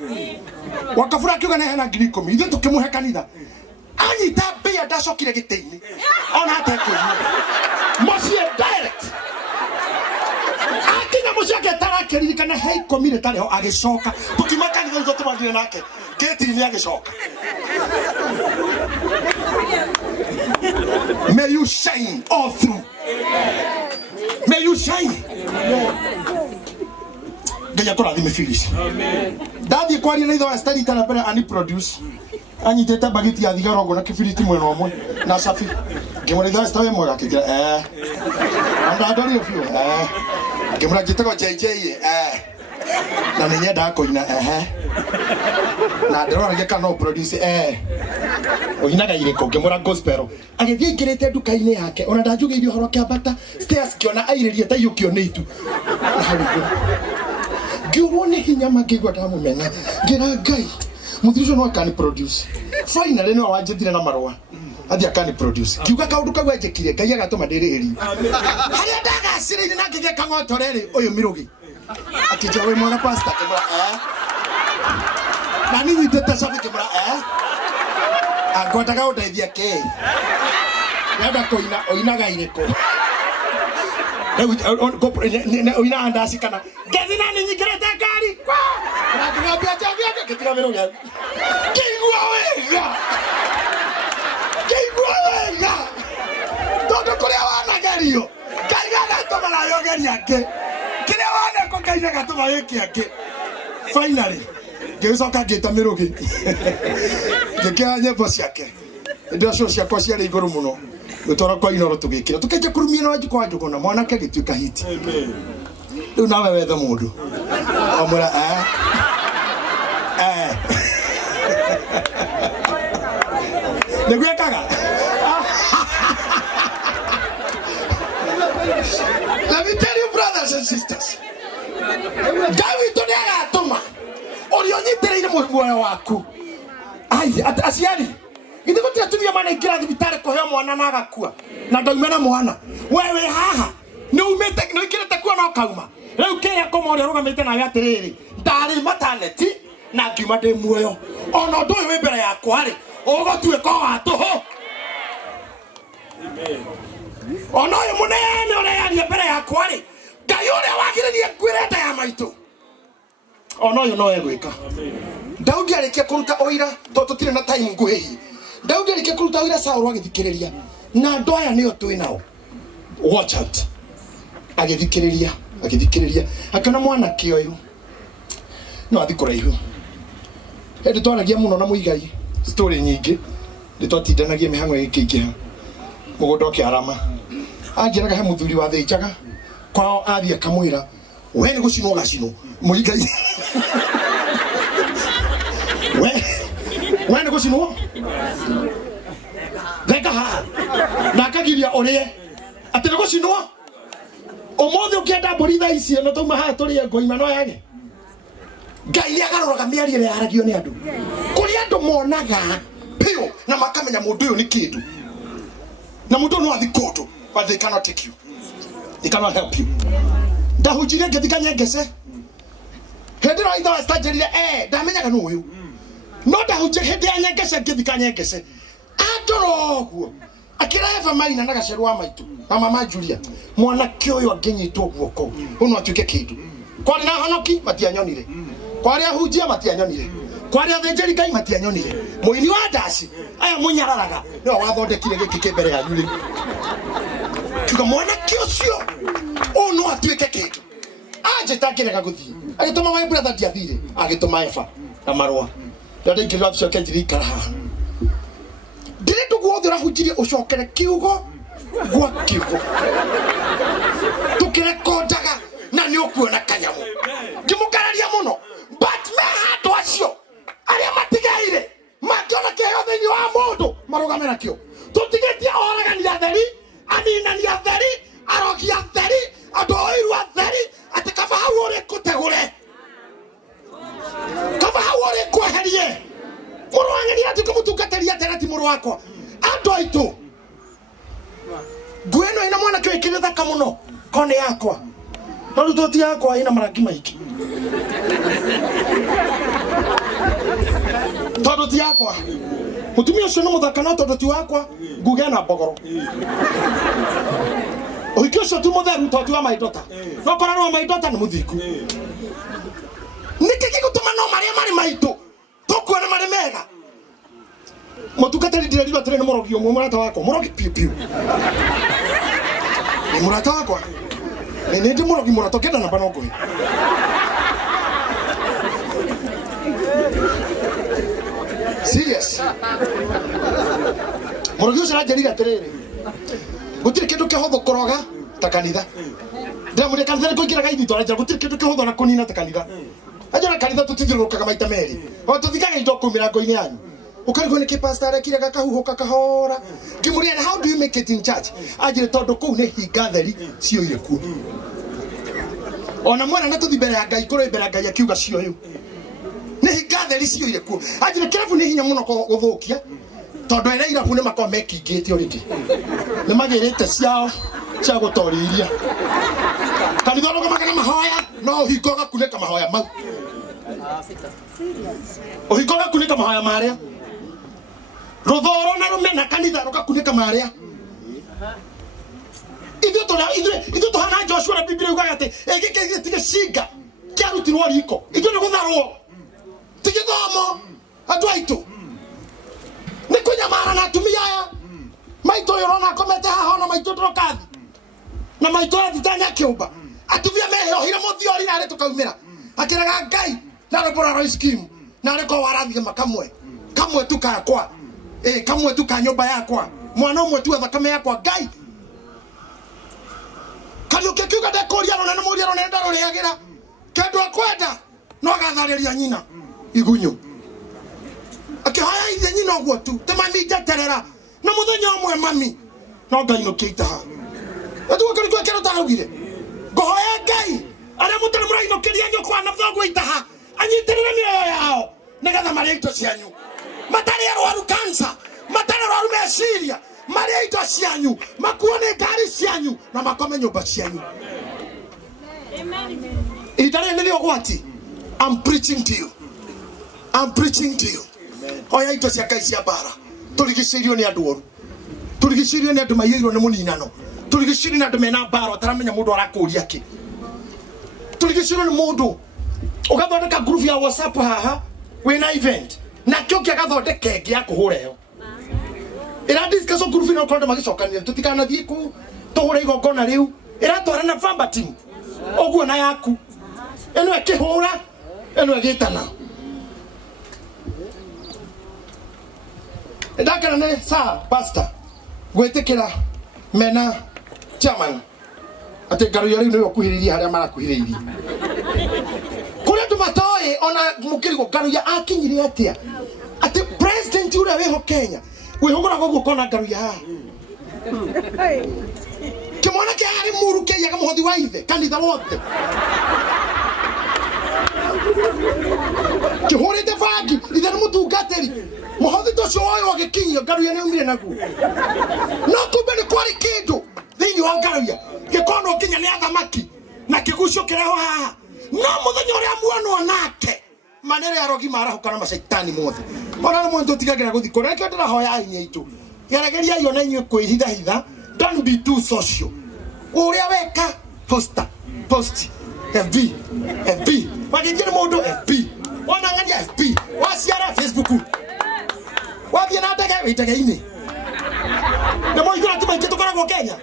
Wakabura akiuga nĩ hena 10,000 ithuĩ tũkĩmũhe kanitha anyita mbia ndacokire gĩtĩ-inĩ ona atekũigua mũciĩ direct akinya mũciĩ akĩtarakĩririkana he 10,000 tarĩho agĩcoka tũkiuma kanitha ithuĩ tũmathire nake gĩti-inĩ agĩcoka May you shine all through. May you shine. Gaya kũrathime Phyllis. Ndathiĩ kwaria na ithe wa Esther rita rĩa mbere ani produce anyitĩte bagiti ya thigara ũguo na kĩbiriti mwena ũmwe na cabi ngĩmwĩra ithe wa Esther wĩ mwega akĩnjĩra andandorire biũ ngĩmwĩra njĩtagwo JJ na nĩ nyendaga kũina na ndĩroragia kana no produce ũinaga irĩkũ ngĩmwĩra gospel agĩthiĩ aingĩrĩte nduka-inĩ yake ona ndanjugĩirie ũhoro kĩambata stairs kĩona airĩrie ta iyũkio nĩ itu ngĩũrwo nĩ hinya mangĩigua ndamũmena ngĩra Ngai mũthuri ũcio no akani produce finally nĩwe wanjĩthire na marũa athiĩ akani produce kiuga kaũndũ kau enjĩkire Ngai agatũma ndĩrĩhĩrio harĩa ndagacĩrĩire na ngĩgĩa kang'oto rĩrĩ ũyũ Mĩrũgĩ akĩnjĩra wĩ mwega pastor ngĩmwĩra na niĩ witĩte cabi ngĩmwĩra ngwendaga ũndeithia kĩ ndenda kũina ũinaga irĩkũ ũinaga ndaci kana ngĩthi na nĩ nyingĩrĩte ngari na ngĩgambia njagĩanga ngĩtiga Mĩrũgĩ ngĩigua wega tondũ kũrĩa wanagerio Ngai agatũma nayo geria angĩ kĩrĩa wanekwo Ngai agatũma wĩke angĩ finally ngĩcoka ngĩta Mĩrũgĩ ngĩkĩra nyĩmbo ciake indo cio ciakwa ciarĩ igũrũ mũno gũtwara kwa inoro tũgĩkĩra tũkĩnja kũrumia na Wanjikũ wa Njũgũna mwanake agĩtuĩka hiti rĩu nawe wethe mũndũ amwĩra nĩgwĩkaga let me tell you brothers and sisters Ngai witũ nĩ agatũma ũrĩa ũnyitĩrĩire muoyo waku aciari githĩ gũtirĩ atumia manaingĩra thibitarĩ kũheo mwana na agakua na ndauma na mwana wewe haha nĩ umĩte nĩ ũingĩrĩte kuo no kauma Rĩu kĩrĩa komori arugamĩte nawe atĩrĩrĩ ndarĩ maternity na ngiuma ndĩ muoyo ona ũndũ ũyũ wĩ mbere yakwa rĩ ũgũtuĩka wa tũhũ. Ona ũyũ mũnene ũrĩa yaria mbere yakwa rĩ Ngai ũrĩa wagĩrĩrie ngwĩre nda ya maitũ ona ũyũ no egwĩka. Daudi arĩkia kũruta ũira tondũ tũtirĩ na time nguhĩ. Daudi arĩkia kũruta ũira Saũlũ agĩthikĩrĩria na andũ aya nĩo twĩ nao. Watch out. Agĩthikĩrĩria akĩona mwanake ũyũ no athi kũraihu. Hĩndĩ twaragia mũno na mũigai story nyingĩ nĩtwatindanagia mĩhang'o ĩkĩingĩha mũgũnda ũkĩarama. Anjĩraga he mũthuri wathĩnjaga kwao athiĩ akamwĩra we nĩ gũcinwo gacinwo mũigai we nĩ gũcinwo theka haha na akagiria ũrĩe atĩ nĩ gũcinwo. Ũmũthĩ ũkĩenda mbũri thaa icio no tauma haha tũrĩe ngoima no yage. Ngai nĩagarũraga mĩario ĩrĩa yaragio nĩ andũ kũrĩ andũ monaga piũ na makamenya mũndũ ũyũ nĩ kĩndũ na mũndũ no athi kũndũ but they cannot take you, they cannot help you. Ndahunjirie ngĩthika nyengece hĩndĩ ĩno ithe wastanjĩrire ndamenyaga nũ ũyũ no ndahunjia hĩndĩ ya nyengece ngĩthika nyengece andũra ũguo akĩra Eva Maina na gacerũ wa maitũ na mama Julia mwanake ũyũ angĩnyitwo guoko ũno atuĩke kĩndũ. Kwarĩ na honoki matianyonire, kwarĩ ahunjia matianyonire, kwarĩ athĩnjĩri Ngai matianyonire, mũini wa ndaci aya mũnyararaga nĩwe wathondekire gĩkĩ kĩ mbere yanyu rĩ. Kiuga mwanake ũcio ũno atuĩke kĩndũ. Anjĩta ngĩrega gũthiĩ agĩtũma my brother ndiathire agĩtũma Eva na marũa ndaingĩrĩra bicoke njirikara haha ndĩrĩ ndũ guothe ũrahunjirie ũcokere kiugo gwa kiugo tũkĩrekondaga na nĩ ũkuona kanyamũ ngĩmũkararia mũno but me handũ acio arĩa matigaire mangĩona kĩheo thĩinĩ wa mũndũ marũgame nakĩo. Tũtigĩtie oragani atheri, aninani atheri, arogi atheri, andũ oiru atheri atĩ kaba hau ũrĩ kũtegũre kaba hau ũrĩ kweherie mũrũ wa ng'eni atuĩke mũtungatĩria tene ti mũrũ wakwa. Andũ aitũ nguo ĩno ĩna mwanake ũyũ ĩkĩrĩ thaka mũno ko nĩ yakwa no rĩu toti yakwa ĩna marangi maingĩ tondũ ti yakwa. Mũtumia ũcio nĩ mũthaka no tondũ ti wakwa nguge na mbogoro. Ũhiki ũcio ti mũtheru tondũ wa maitota no korwo wa maitota nĩ mũthingu. Nĩkĩ gĩgũtũma no marĩa marĩ maitũ tũkuona marĩ mega. Mũtungatĩri ndĩrerirwo atĩrĩ nĩ mũrogi ũmwe mũrata wakwa mũrogi piu piu nĩ mũrata wakwa nĩ ndĩ mũrogi mũrata ũkĩenda namba no ngũhe. Serious mũrogi ũcio aranjĩrire atĩrĩrĩ gũtirĩ kĩndũ kĩhũthũ kũroga ta kanitha. Ndĩramwĩrire kanitha nĩ kũingĩraga ithitũ aranjĩra gũtirĩ kĩndũ kĩhũthũ na kũnina ta kanitha. Anjĩra kanitha tũtithiũrũrũkaga maita merĩ o tũthigaga indo kũu mĩrango-inĩ yanyu ũkarigwo nĩkĩ pastor arekire gakahuhũka kahora. Ngĩmũria how do you make it in church? Anjĩra tondũ kũu nĩ hinga theri cioire kuo ona mwana na tũthi mbere ya Ngai kũrĩ mbere ya Ngai akiuga cioyo nĩ hinga theri cioire kuo. Anjĩra kĩrabu nĩ hinya mũno gũthũkia tondũ ene irabu nĩ makorwo mekingĩte ũrĩkĩ nĩ magĩrĩte ciao cia gũtorĩiria. Kanitha ũrũgamaga na mahoya no ũhingo ũgakunĩka mahoya mau ũhingo ũgakunĩka mahoya marĩa rũthoro na rũmena kanitha rũgakunĩka marĩa. Ithuĩ tũhana Joshua na Biblia yugaga atĩ gĩkĩ tige cinga kĩarutirwo riko ithuĩ nĩ gũtharwo ti gĩthomo. Andũ aitũ nĩ kũnyamara na atumia aya maitũ ũyũ ũrona akomete haha ona maitũ ndũrokathi na maitũ aya thitanya kĩũmba atumia mehohire mũthiori narĩ tũkaumĩra akĩrega Ngai narĩ boraroi scheme narĩ ko warathima kamwe tu kakwa kamwe tu ka nyũmba yakwa mwana ũmwe tu thakame yakwa Ngai Kariũke kiuga ndekũria rũnene mũria rũnene ndarũrĩagĩra kĩndũ akwenda no agatharĩria nyina igunyũ akĩhoya ithe nyina ũguo tu te mami njeterera na mũthenya ũmwe mami no Ngai nũkĩitaha Nĩtuo kĩrũ taraugire ngũhoya Ngai arĩa mũtarĩ mũrainũkĩria nyũkwa na thoguo itaha anyitĩrĩre mĩoyo yao nĩgetha marĩa indo cianyu matarĩ arwaru kansa matarĩ arwaru meciria marĩa indo cianyu makuone ngari cianyu na makome nyũmba cianyu. Amen. Itare ndio gwati. I'm preaching to you. I'm preaching to you. Oya ito cia kai cia bara. Turigicirio ni andu oru. Turigicirio ni andu maiyirwo ni muninano. Turigicirio ni andu mena bara taramenya mundu arakuria ki. Turigicirio ni mundu ugathondeka group ya WhatsApp haha wina event. Na kyo kia gathondeka ngi ya kuhura yo. Ira discuss group ino konde magicokania tutikana thie ku tuhura igongona riu. Ira twarana famba team. Oguo na yaku. Eno ekihura, eno egitana. Ndakana ne sa pastor gwetekera mena chairman ate garu yari no kuhiriria haria marakuhiriria kure tumatoe ona mukirigo garu ya akinyiri atia ate president ure weho Kenya wihugura gogo kona garu ya kimona ke ari muru ke yaga muhothi wa ithe kanitha wothe kihurite fagi ithe mutungateri muhothi tocio wayo wagikinyio garu ya neumire naku no kumbe ni kwari kindu thini wa garu ya gikono kinya ni athamaki na kigucio kireho haha no muthenya uria muono nake manere arogi marahukana masaitani mothe ona no muntu tigagira guthikora reke ndirahoya ainye itu yarageria iyo na inyu kwihitha hitha don't be too social uria weka post FB wagijira mundu FB ona ngania FB wasiara Facebook wathie na ndege witege-ini na mo igora timaike tukoragwo Kenya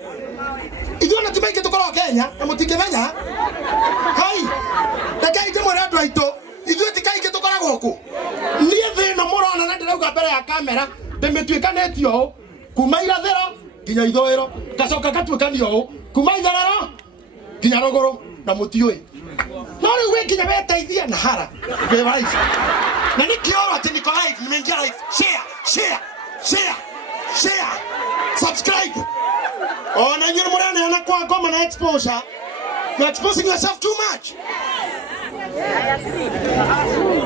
igora timaike tukoragwo Kenya na mutingimenya hai ndege ite mwere andu aito igwe tikaike tukoragwo ku nie thino murona na ndirauga mbere ya kamera ndimitwikanetio kuma irathero nginya ithoero gacoka gatwikanio kuma itherero nginya rogoro na mutiui no riu we nginya weteithia na hara we live na nikioro ati niko live nimeingia live share subscribe ona nyinyi murana na kwa ngoma na exposure you're exposing yourself too much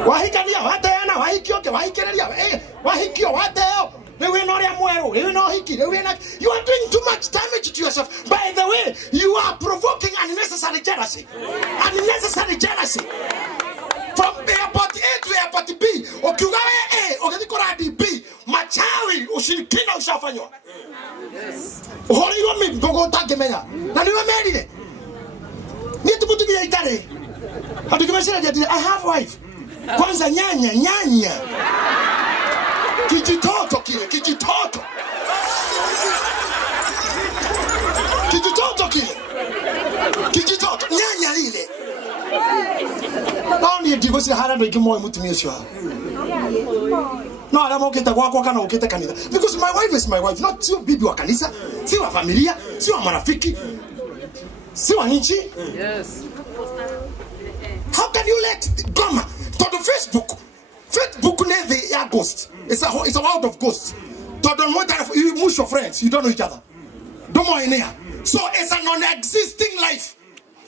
wahikania wateana wahikioke wahikereria wahikio wateo we no ria mweru we no hiki we na you are doing too much damage to yourself. By the way, you are provoking unnecessary jealousy from airport A to airport B. Ukiuga A ukithikora B machawi ushirikina ushafanywa. Yes. Uhori wa mimi ngogo utakemenya na niwe merire ni tubutu bia itare hatukimeshira jadi I have wife kwanza nyanya kijitoto kile kijitoto nyanya lile nani ndigo sira harando ikimoe mutumia ucio no ala moketa gwakwa kana ukete kanitha because my wife is my wife not sio bibi wa kanisa si wa familia si wa marafiki si wa nchi. Yes. How can you let drama to the Facebook never ya ghost. It's a world of ghosts. You mush your friends, you don't know each other. Don't more in here. So it's a non-existing life.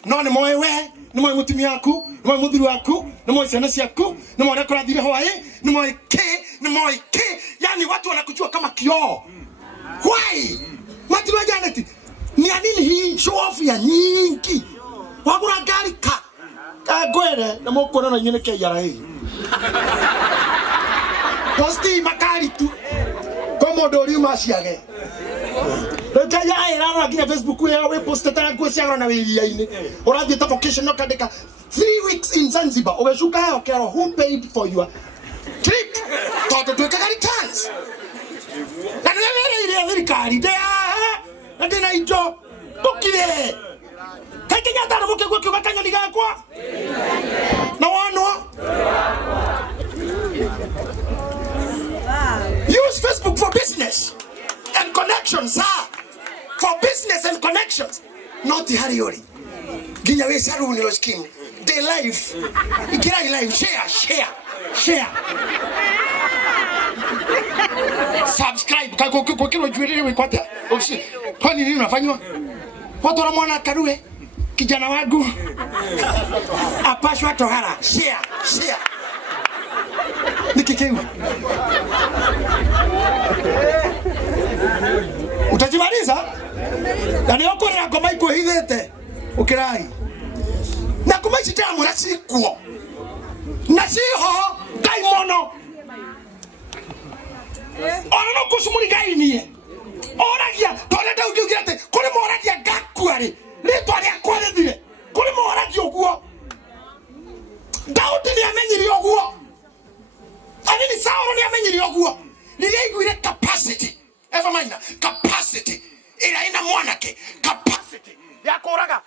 No ni moe we, ni moe mutimi yaku, ni moe mudhiru yaku, ni moe senesi yaku, ni moe rekora dhiri hawaii, ni moe ke. Yani watu wanakujua kama kioo. Why? Matiro janeti. Ni anini hii show off ya nyingi. Wakura gari ka. Kagwere na mokona na nyine ke yara hii. Posti makari tu komodori umaciage reka ya era nginya Facebook ya we post tara gwiciara na wiria-ini urathie ta vacation no kandika 3 weeks in Zanzibar ugeshuka hayo kero who paid for your trip toto twekaga returns na nile ile thirikari de na ndina indo tukire kaikinya tara muke gwa kanyoni gakwa na wanwa. Use Facebook for business and connections, for business and connections. Not the hariori. Ginya we saru ni scheme. They live. Ikira live. Share. Subscribe. Kwa kilo juiri we kwata. Kwani nini unafanywa? Watu wa mwana karue. Kijana wangu. Apashwa tohara. Share. Nikikewa. Utajimaliza? Na nioko na ngoma iko hithete. Ukirai. Na na kumaici damu na sikuo na siho Ngai mono ona no kusumuri Ngai nie oragia tore Daudi ugirate kuri moragia gakwari ritwa ria kwarithire kuri moragia oguo Daudi ni amenyiri oguo ani Saulo ni amenyiri oguo niria iguire capacity ever mind capacity ira ina mwanake capacity ya kuraga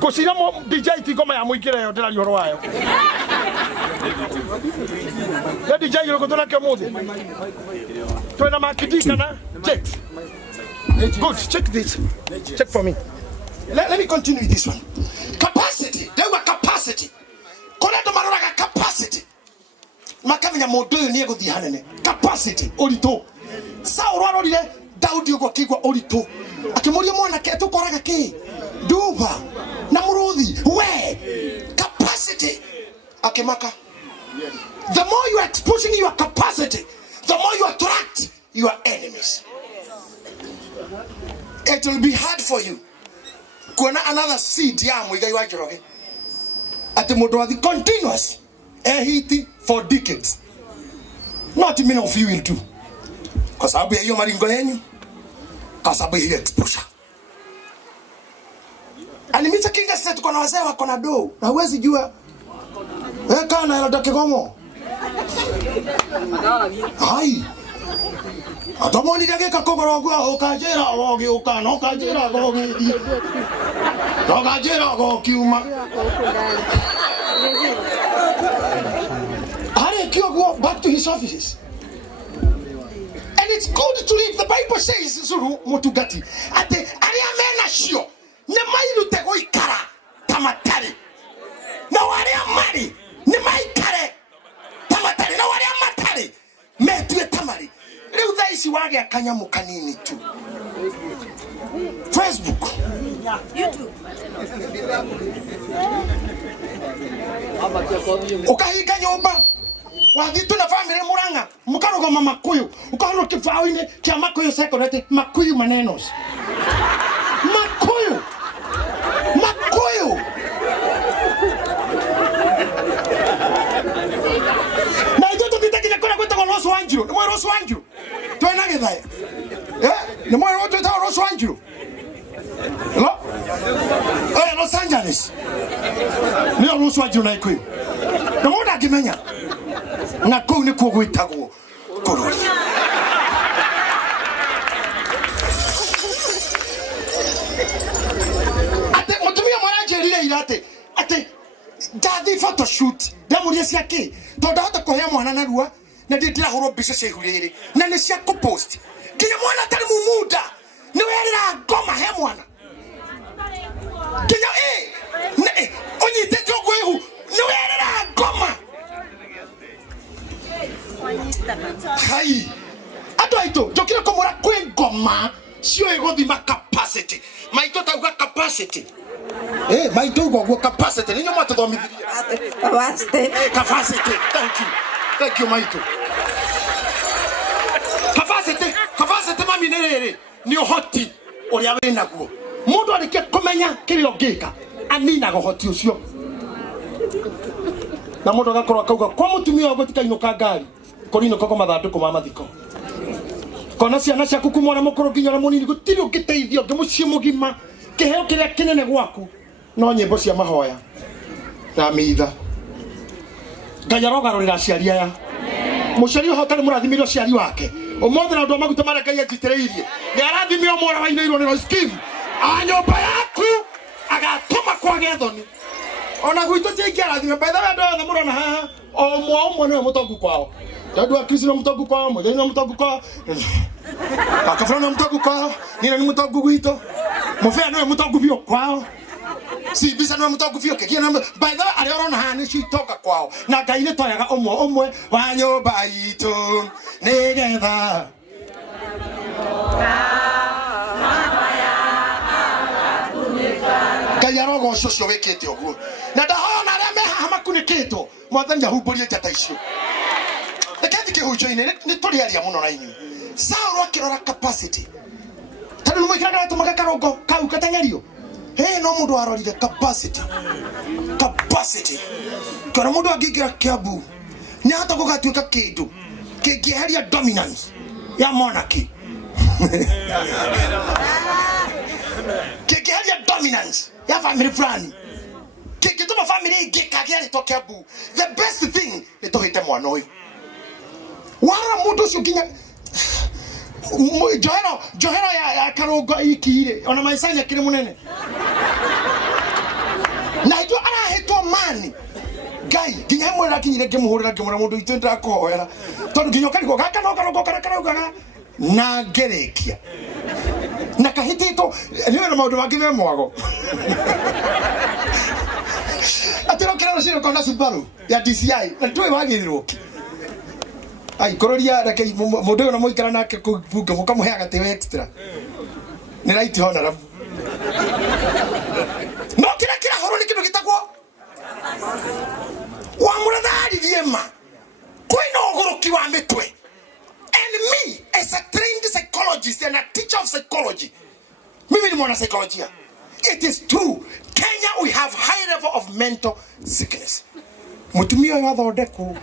Kusira mo DJ tigoma ya muikire yo ndira yoro wayo ya DJ yoro kutona ke mode twena makidika na check good check this check for me let me continue with this one capacity there were capacity koleto maroraga capacity makamenya modo yo ni eguthi hanene capacity orito Saulo arorire Daudi ugo kigwa orito akimuria mwana ke tukoraga ki duba na muruthi we capacity akimaka the more you are exposing your capacity the more you attract your enemies it will be hard for you kuona another seed ya mwigai wa jiroge ati mundu athi continuous hit for decades not many of you will do kwa sababu ya hiyo maringo yenu kwa sababu ya exposure alimita kinga sasa tuko na wazee wako na do na huwezi jua kana ila dakigomo hai atomoni dage kakogoro gwa okajera ogi ukano okajera gogi okajera gokiuma are kyo back to his offices. And it's good to live. The Bible says Zuru Motugati ate ari amena shio ne mairu tego ikara tamatari na wari amari ne maikare tamatari na wari amatari metue tamari leo dhaisi wage akanyamu kanini tu Facebook YouTube ukahika nyumba wagitu na family Muranga mukaroga mama kuyu ukahoro kifao ine kia makuyu secondary makuyu manenos makuyu na ito tukitaki kuna kweta kwa Rosu Anjiro ni mwa Rosu Anjiro tuena githaya ni mwa Rosu Anjiro hello Los Angeles ni Rosu Anjiro na ikuyu na muda akimenya na kou ni kuo gwitagwo kururi ate mutumia mwaranjerire irate ate jathi photoshoot ndamuria ciake tondu hota kuhea mwana na rua na ndira horo mbica cia ihuriri na ni cia ku post kinya mwana tari mumuda ni werira ngoma he mwana kinya onyite jogo ihu ni werira ngoma hai ato jokira komora kwengoma sio egothima capacity maito tauga capacity maito go capacity ninyo matuthomithiria capacity thank you maito capacity mami nerere ni ohoti uria wena guo mundu arikia kumenya kirio ngika anina gohoti ucio na mundu agakorwa kauga kwa mutumia ogotikainoka ngari korino koko mathanduku ma mathiko kona ciana ciaku kumona mukuru nginya munini gutiri ungiteithio ngimucie mugima kiheo kiria kinene gwaku no nyimbo cia mahoya na mitha Ngai arogarurira aciari aya muciari hotari murathimirio aciari wake umothe na ndu maguta mara Ngai agitireirie ni arathimio mora wainairwo ni scheme a nyumba yaku agatuma kwa gethoni ona gwito tiki arathime by the way ndo murona haha omwe ni mutongu kwao Dadu wa Kristo mtogu kwao moja ni mtogu kwao akafana mtogu kwao nina ni mtogu gwito mufea no mtogu bio kwao si bisa no mtogu bio kekia na by the way aliorona hani shi toka kwao na Ngai ni toyaga omwe wa nyumba itu nigetha Ngai arogo cocio wekete oguo na ndahona reme hamakunikito mwathanja humburie njata icio Ekati ke hujo ine ni toliaria muno na inyu Saulo akirora capacity Kana numo ikiraga tumaga karongo kau katengerio. No mundu arorire capacity. Kana mundu agigira Kiambu. Ni hata gugatuika kindu. Kingieheria dominance ya monarchy. Kingieheria dominance ya family fulani. Kingituma family ingikagia rito Kiambu. The best thing ni tuhite mwana uyu. Wara mundu ucio nginya Johero ya karongo ikire ona maisanya kiri munene na itu arahitwo mani gai nginya mwera kinyire ngimuhurira ngimura mundu itu ndakohera tondu nginya kaniko gaka no karongo karongo na ngerekia na kahitito niwe na maundu bangi me mwago atiro kira ciro kona Subaru ya DCI na tuwe wagirirwo ai kororia reke mundu na muikara nake kubunga mukamuhe agatewe extra ni right hona rabu no kira horo ni kindu gitagwo wa murathari diema kwina ogoroki wa mitwe. And me as a trained psychologist and a teacher of psychology, mimi ni mwana psychology. It is true, Kenya we have high level of mental sickness. Mutumio ya thodeko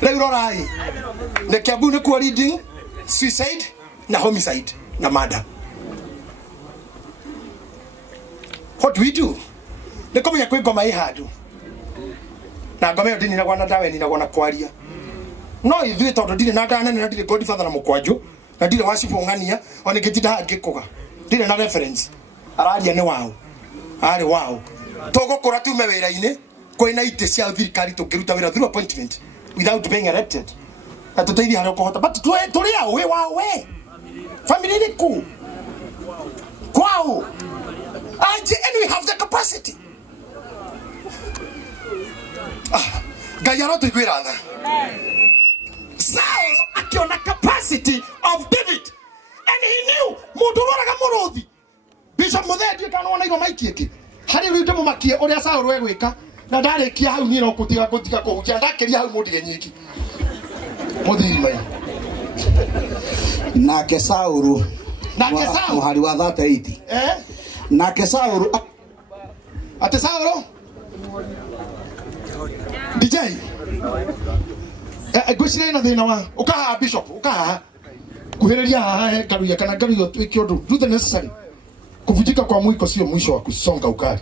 Lerorai, the Kiambu ne kwa reading suicide na homicide na murder. What do we do? Ne kama yakwe ngoma ihadu. Na ngoma yo dini na gwana dawe ni na gwana kwaria. No ithuĩ tondu ndire na ndana na ndire Godfather na mukwanju na ndire wasifu ngania one gitida ngikuga. Ndire na reference. Araria ni wao. Ari wao. Tugukura tume wira-ini kwina ite cia thirikari tungiruta wira through appointment without being elected. Atuteithia hari kuhota but tuli ao we wao we. Family ni ku. Kwao. And we have the capacity. Gayaro tukwira tha. Saul akiona capacity of David and he knew mundu waraga muruthi. Bishop Muthedi kana ona igo maikieki. Hari rute mumakie uria Saul we gwika na ndarekia hau ni no kutika kuhutia ndakeria hau mundu genyiki. Muthiri mai. Nake Saul muhari wa 38. Nake Saul ate Saul DJ gwicire na thina wa ukaha bishop ukaha kuhereria haha karuya kana garuyo twikiondo do the necessary kuvujika kwa mwiko sio mwisho wa kusonga ukali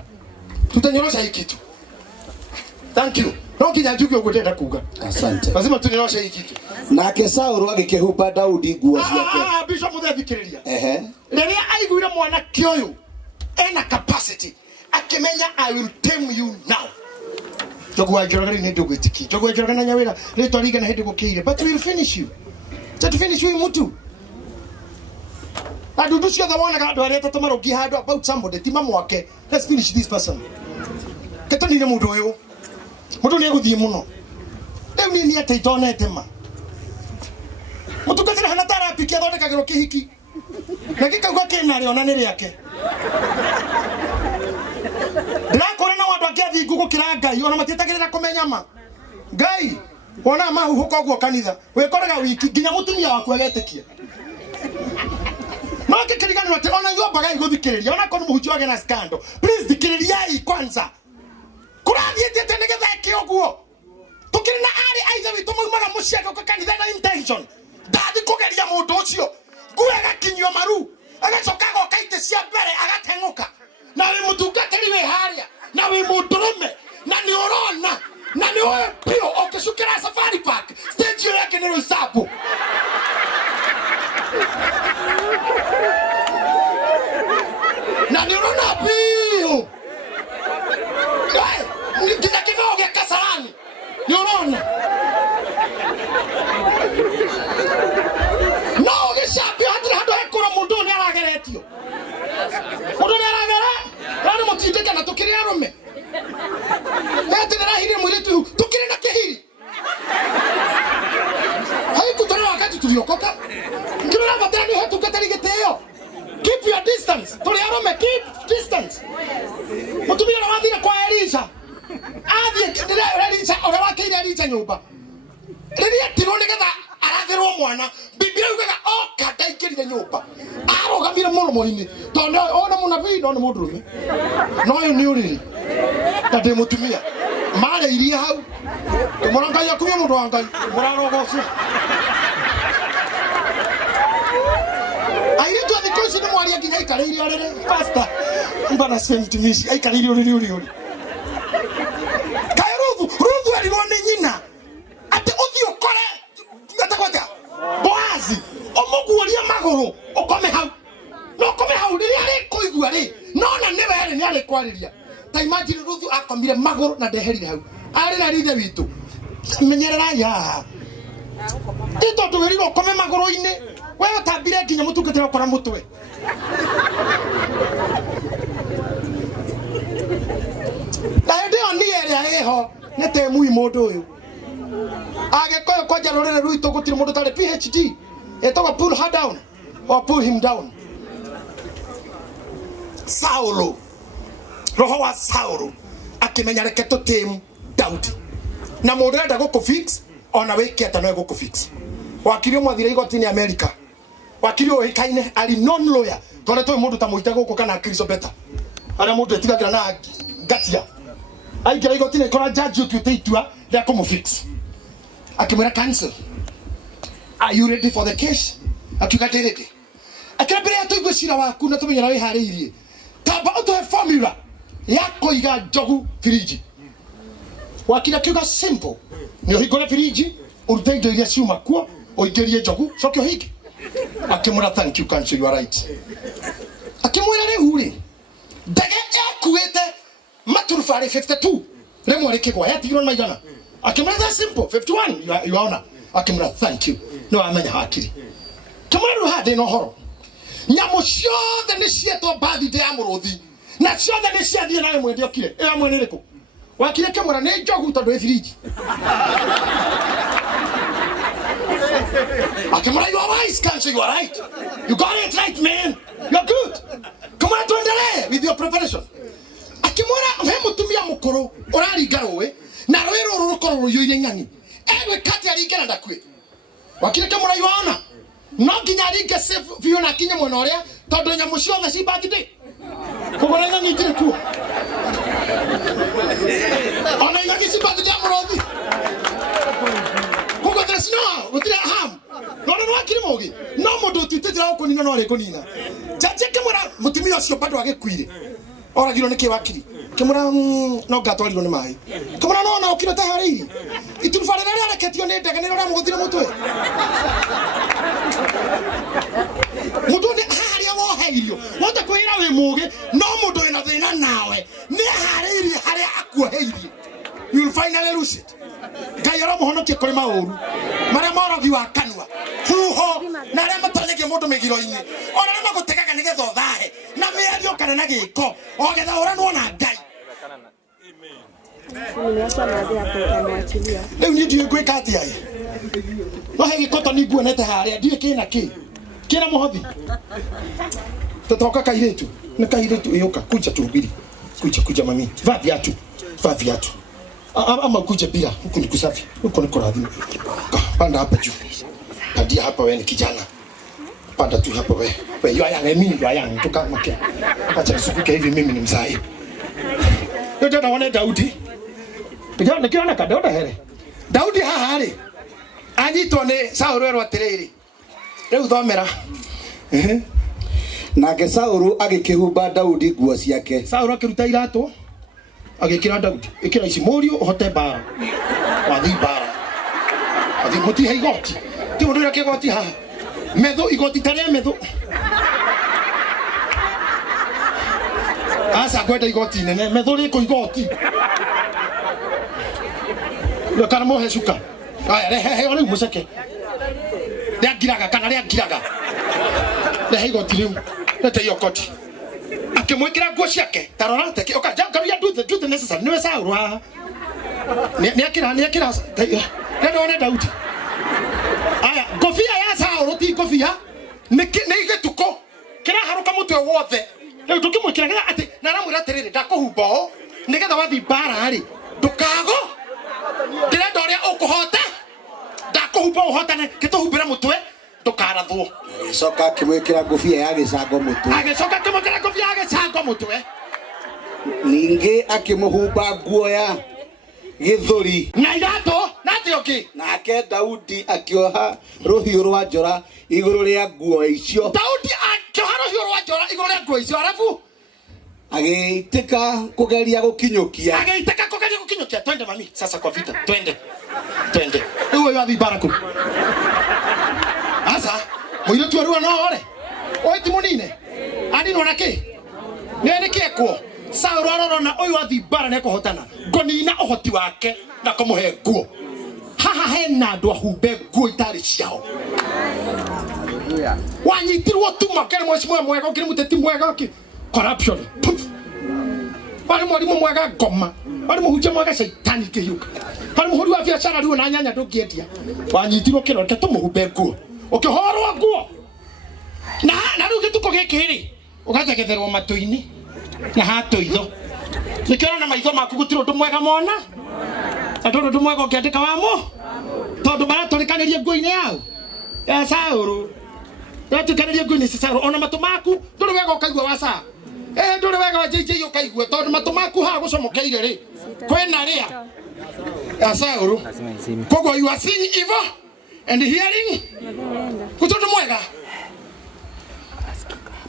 tutanyorosha hiki kitu. Thank you. No kinya juki ugotenda kuga. Asante. Lazima tunyorosha hiki kitu. Nake Saul agikihupa Daudi nguo ciake. Bishop Muthedi Reria aiguire mwana kioyo ena capacity akimenya I will tame you now. Jogwa jorogani ne dogwetiki. Jogwa jorogana nyawira leto riga na hedi gukire but we will finish you. To finish you mutu. Adudushia the one got areta tomorrow gihado about somebody tima mwake. Let's finish this person. Ketoni ne mudu uyu. Mudu ne guthie muno. Lew ni ate itone tema. Mutu katira hana tara pikia thonde kagiro kihiki. Na gikauga kenari ona niri yake. Ndakore na wandu angiathi ngugu kira Ngai ona matietagirira kumenya ma. Ngai ona mahu huko guo kanitha. Wekorega wiki nginya mutumia waku agetekia. No kikirigana wate ona nyomba Ngai guthikiriria ona kono muhunjia wage na scandal. Please thikiririai kwanza. Kurathiete ate nigetha kioguo. Tukiri na ari aiza witu maumaga muciaga ko kanitha na intention. Ndathi kugeria mundu ucio. Nguega kinywa maru. Agacoka gokaite cia mbere agatenguka. Na we mutungatiri we haria na we mundurume na ni urona na ni we pio okishukira Safari Park stage yake ni Rosapo na ni urona pio ni kija kivao ya Kasarani ni urona no geshapi hado ekora mundu ni arageretio mundu ni Rani mutindeka na tukiri arume. Ete na hiri mwiretu tukiri na kehiri. Haikutolewa wakati tuliokoka. Ngiro na vatani hetu katari geteo. Keep your distance. Tuli arume keep distance. Mutumia na wathire kwa Elisha. Athie ndira Elisha ora wakire Elisha nyumba. Riria tiro nigetha arathirwo mwana. Bibi Biblia yugaga oka ndaingirire nyumba arogamire muromo-ini tondu ona munabii no mundurume no yo ni uriri ta ndi mutumia mare iria hau murangai akuya mundu wa Ngai murarogocia aire tu thikoci ni mwaria nginya ikariire orere pastor mbana sentimici aikariire orere uri Ruthu alirwo ni nyina ati uthi ukore ngatakwata Boazi omuguoria maguru ukome hau no kome hau riria ari kuigua ri nona ni were ni ari kwariria ta imagine Ruthu akomire maguru na ndeherire hau ari na rithe witu menyerera ya tito tugeriro ukome maguru-ini we utambire nginya mutungatira ukora mutwe Daedio ni ere eho nete mui mundu uyu agekoyo kwaja rorere ruito gutire mundu tare PhD etoga pull her down or pull him down Saulo roho wa Saulo akimenya reke tutim Daudi na mundu enda gukufix ona wiki atano gukufix wakiri mwathire igoti-ini America wakiri ohikaine ari non lawyer tore to mundu ta muite guku kana Kristo beta ara mundu etigagira na gatia aigira igoti-ini kora judge utuite itua ria kumufix akimwira cancel are you ready for the case akiuga ready akirabire atuigwe cira waku na tumenyera wi hariirie tamba utuhe formula ya kuiga njogu firiji wakira kiuga simple ni uhingure firiji urute indo iria ciuma kuo uingirie njogu coke uhinge akimwira thank you cancel you are right akimwira riu ri ndege ekuite maturubari 52 rimwe rikigwa yatigirwo na maigana akimwira that simple 51 you honor akimwira thank you no amenya hakiri kamwira hade no horo nyamu ciothe ni cietwo birthday ya muruthi na ciothe ni ciathie nawe mwende okire e amwe niriku wakire kamwira ni njogu tondu e firiji akimwira you are wise cancel you are right you got it right man you're good come on tuendelee with your preparation akimwira he mutumia mukuru uraringa ruwe na rwero rurukoro ruyoire ng'ang'i ewe kati aringira ndakwe wakire kamwira you honor no nginya aringe safe view na kinye mwena uria tondu nyamu ciothe ci birthday kugora ng'ang'i itire kuo ona ng'ang'i ci birthday murothi kugo there's no gutire harm no wakire mugi no mundu utitira ukunina no ari kunina jaje kamwira mutumia ucio bado agikuire oragirwo ni kiwakiri kimura no gatwarirwo ni mai kimura no na ukiro ta hariri iturufa rira riareketio ni ndege ni rira muguthire mutwe mundu ni haria woheirio wota kwira wi mugi no mundu ina thina nawe ni hariri haria akuoheirie you will finally lose it Ngai aramuhonokie kuri mauru maria morogi wa kanua huho na aria matanyagia mundu migiro-ini ona aria magutegaga nigetha uthahe na miario kana na giko ogetha uranwo na Ngai riu ni ndiu gwika atia no he gikoto ni nguonete haria ndiu kina kina muhothi tutoka kairetu ni kairetu iyoka kuja tuhubiri kuja mami va viatu ama kuja bila huku ni kusafi huku ni kuradhi panda hapa juu padia hapa wewe ni kijana panda tu hapa wewe yoya mimi yoya mtoka mke acha nisukuke hivi mimi ni mzai ndio naona Daudi ndio nikiona kadoda here Daudi hahari anyitwo ni Saũlũ erwo atiriri riu thomera nake Saũlũ agikihumba Daudi nguo ciake Saũlũ akiruta iratu agikira Daudi ikira ici murio uhote bara wathi bara athi muti he igoti ti undu ira kigoti ha metho igoti taria metho asa kwenda igoti nene metho riko igoti yo kana mohe shuka aya rehe ole museke ria ngiraga rehe igoti riu rete yokoti akimwikira nguo ciake tarora teke okaja karuya do the necessary niwe Saũlũ ni akira ndio ona Daudi aya kofia ya Saũlũ ti kofia ni gituko kira haruka mutwe wothe riu tukimwikira ati na ramwira atiriri ndakuhumba ho nigetha wathi bara ri ndukago ndire ndoria ukuhota ndakuhumba uhotane kituhumbira mutwe tukarathwo soka kimwekira ngofia ya gicango mutu agicoka kimwekira ngofia ya gicango mutwe ningi akimuhumba nguo ya githuri na irato natioki nake Daudi akioha ruhiu rwa njora iguru ria nguo icio Daudi akioha ruhiu rwa njora iguru ria nguo icio arafu ageitika kugeria gukinyukia twende mami sasa kwa vita twende uwe wathi baraku asa muire tu arua no ore oiti munine ani no nake nene keko Sauro arona uyu wathi bara ne kuhotana ngonina uhoti wake na kumuhe nguo haha hena andu ahumbe nguo itari ciao wanyitirwo tuma kene mwecimu mwega ukiri muteti mwega ki corruption bali mwalimu mwega ngoma bali muhunjia mwega shaitani kiyuka bali muhuri wa biashara riu na nyanya ndungiendia wanyitirwo kiro reke tumuhumbe nguo ukihorwo nguo na riu gituko gikiri ugategetherwo matuini na hato itho nikira na maitho maku gutiro ndu mwega mona andu ndu mwega ukiandika wamo tondu baratorikanirie nguo-ini yao ya Sauro batukanirie nguo-ini cia Sauro ona matu maku nduri wega ukaigua wasa nduri wega wa JJ ukaigua tondu matu maku ha gucomokeire ri kwena ria ya Sauro kogo you are seeing evil and hearing kutondu mwega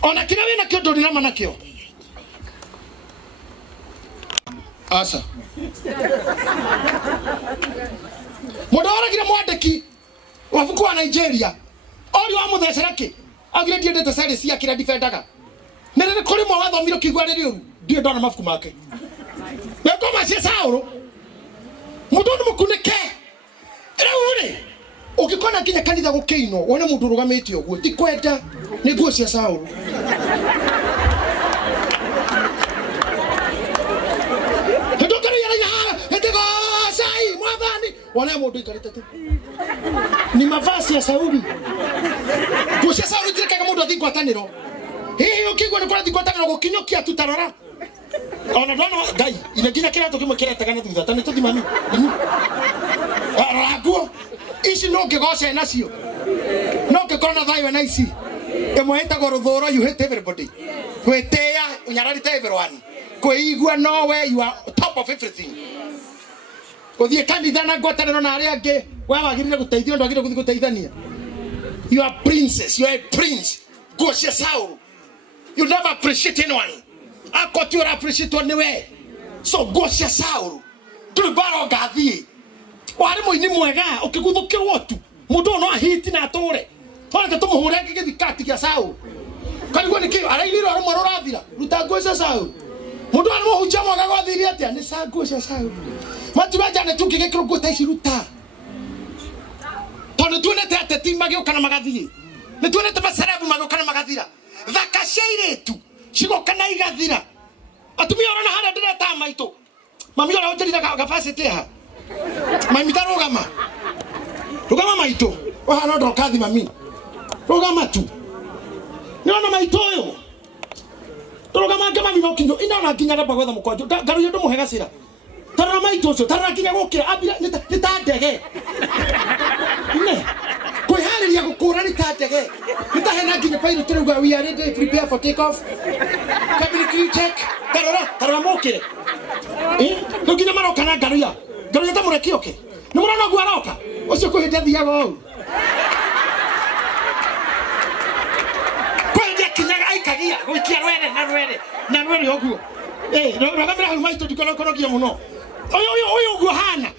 ona kina wina kio ndu ndirama nakio asa modora gira mwandiki wafuku wa Nigeria ori wa mutheceraki agire ndiendete sare cia kira defendaga nere kuri mo wathomiro kigwa riru ndio ndona mafuku make nako macia Sauro mudondo mukunike reure ukikona kinya kanitha gukeino wone mundu rugamite oguo ti kwenda ni nguo cia Sauro wana mundu ikarite tu ni mavazi ya Sauli kucia Sauli tirekaga mundu athi ngwataniro hihi ukigwa ni kwa athi ngwataniro gukinyokia tutarora ona ndona ngai ina nginya kirato kimwe kiretaga na thutha tani tuthi mami araguo ici no ngigoce nacio no ngikona thayo na ici imwe itago ruthuro you hate everybody kwetea unyararite everyone kuigua no way you are top of everything Kodie kanitha na ngwataniro na aria ange wa wagirire guteithio ndo agire guthi guteithania you are princess you are a prince go cia Sauro you never appreciate anyone akoti ora appreciate one we so go cia Sauro tulibaro ngathie wari muini mwega ukiguthukirwo tu mundu no ahiti na ature tore tumuhure ngithikati kia Sauro kanigwa niki arailiro ari mwaro rathira ruta go cia Sauro mundu ari muhunjia mwega gwathiria atia ni sa go cia Sauro matuaja ne tukige krugo taishiruta tono tuonete ateti magioka magathie ne tuonete masarabu magioka magathira thakashaire tu shigo kana igathira atumia orana hana ndira ta maito mami ora hotelira gafasete ha mami tarugama rugama maito wa no ndo kathi mami rugama tu niona maito yo rugama ngama mino kinyo ina na kinya raba gwetha mukwanjo garu ndo muhega sira tarara maito so tarara kinya gukira abira ni ta ndege ne koi haleria gukura ni ta ndege ni ta hena kinya pairo turuga we are ready prepare for take off cabin check tarara mokire nginya maroka na garu ya ta mureki oke ni murona gwa roka ucio kuhita thiago kwenda kinyaga aikagia guikia rwere na rwere oguo rogamira hu maito dikologia muno oyo gwo hana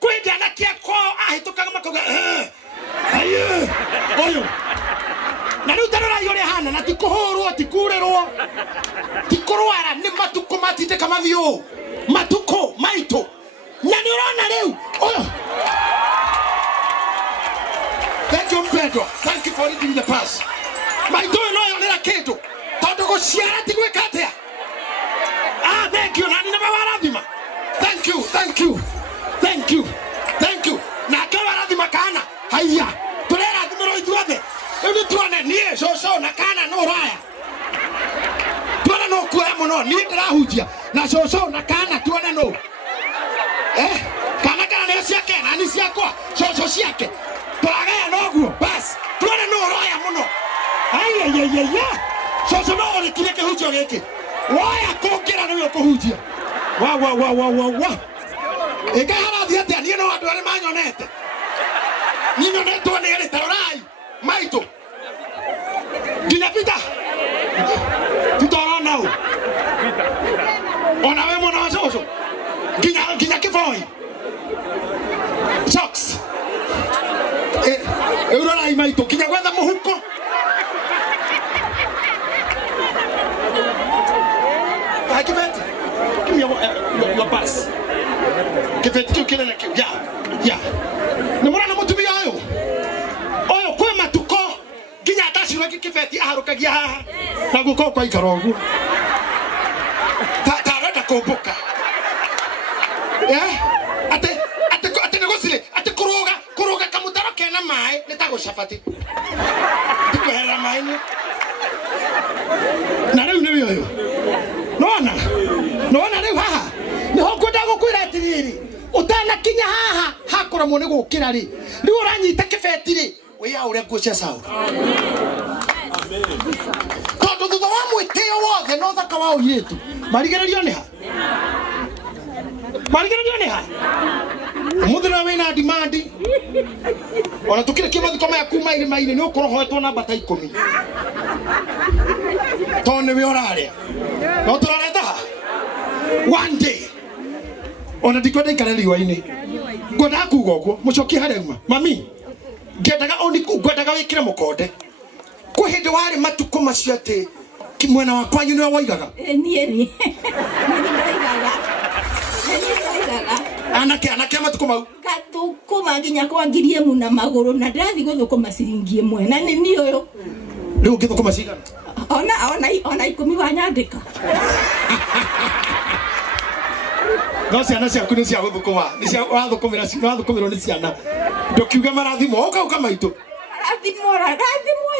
kwende anakia ko ahitukaga makoga ayo oyo na riu tarora yore hana na tikuhurwo tikurerwo tikurwara ni matuko matite kama vyo matuko maito na ni urona riu oyo thank you Pedro thank you for reading the past maito no yonera kedo tondu guciara tigwekatea thank you nani naba warathima thank you na kwa warathima kana haya turera thimiro ithuothe ndu tuone nie coco na kana no raya tuone no kuoya muno nie ndirahunjia na coco na kana tuone no kana ni ciake nani ciakwa coco ciake turagaya noguo bas wa eka harathi atia nie no andu are manyonete nyonetwo ni ri tarai maito nginya Peter tutarana u ona we mwana wa coco nginya kiboi socks eurorai maito nginya gwetha muhuko Kibet, give me your pass. Kibet, you kill it. Yeah. No more than to be oil. Oil, Quema to call. Ginya Tashi, like Kibet, Arukagia. Naguko Kaikarogu. Tarata Koboka. Yeah? At the Kuroga Kamutara Kena Mai, let go Shafati. To her mine. Nona rĩu haha nĩho ngwenda gũkwĩra atĩrĩrĩ ũtanakinya haha hakũra mũne gũkĩra rĩ rĩu ũranyita kĩbeti rĩ wĩyaũre nguo cia Saũlũ tondũ thutha wa mwĩtĩo wothe no thaka wa ũirĩtu marigĩrĩrio nĩ ha ũmũthĩ na wĩna ndimandi ona tũkĩrĩkia mathiko maya kuma irĩma-inĩ nĩ ũkũrohoetwo namba ta 10 tondũ nĩwe ũrarĩa no tũrareta ha one day ona ndikwenda ikare riũa-inĩ ngwendaga kuga ũguo mũcokie harĩa uma mami ngwendaga wĩkĩre mũkonde kwĩ hĩndĩ warĩ matukũ macio atĩ mwena wa kwanyu nĩwe waigaga niĩ anake matukũ mau gatukũma nginya kwa ngiri ĩmwe na magũrũ na ndĩrathiĩ gũthũkũma ciringi ĩmwe na nĩ niĩ ũyũ rĩu ũngĩthũkũma cigana ona 10 wanyandĩka no ciana ciaku nĩ cia gũthũkũma wathũkũmĩrwo nĩ ciana ndũkiuge marathimo ũkauka maitũ rathimo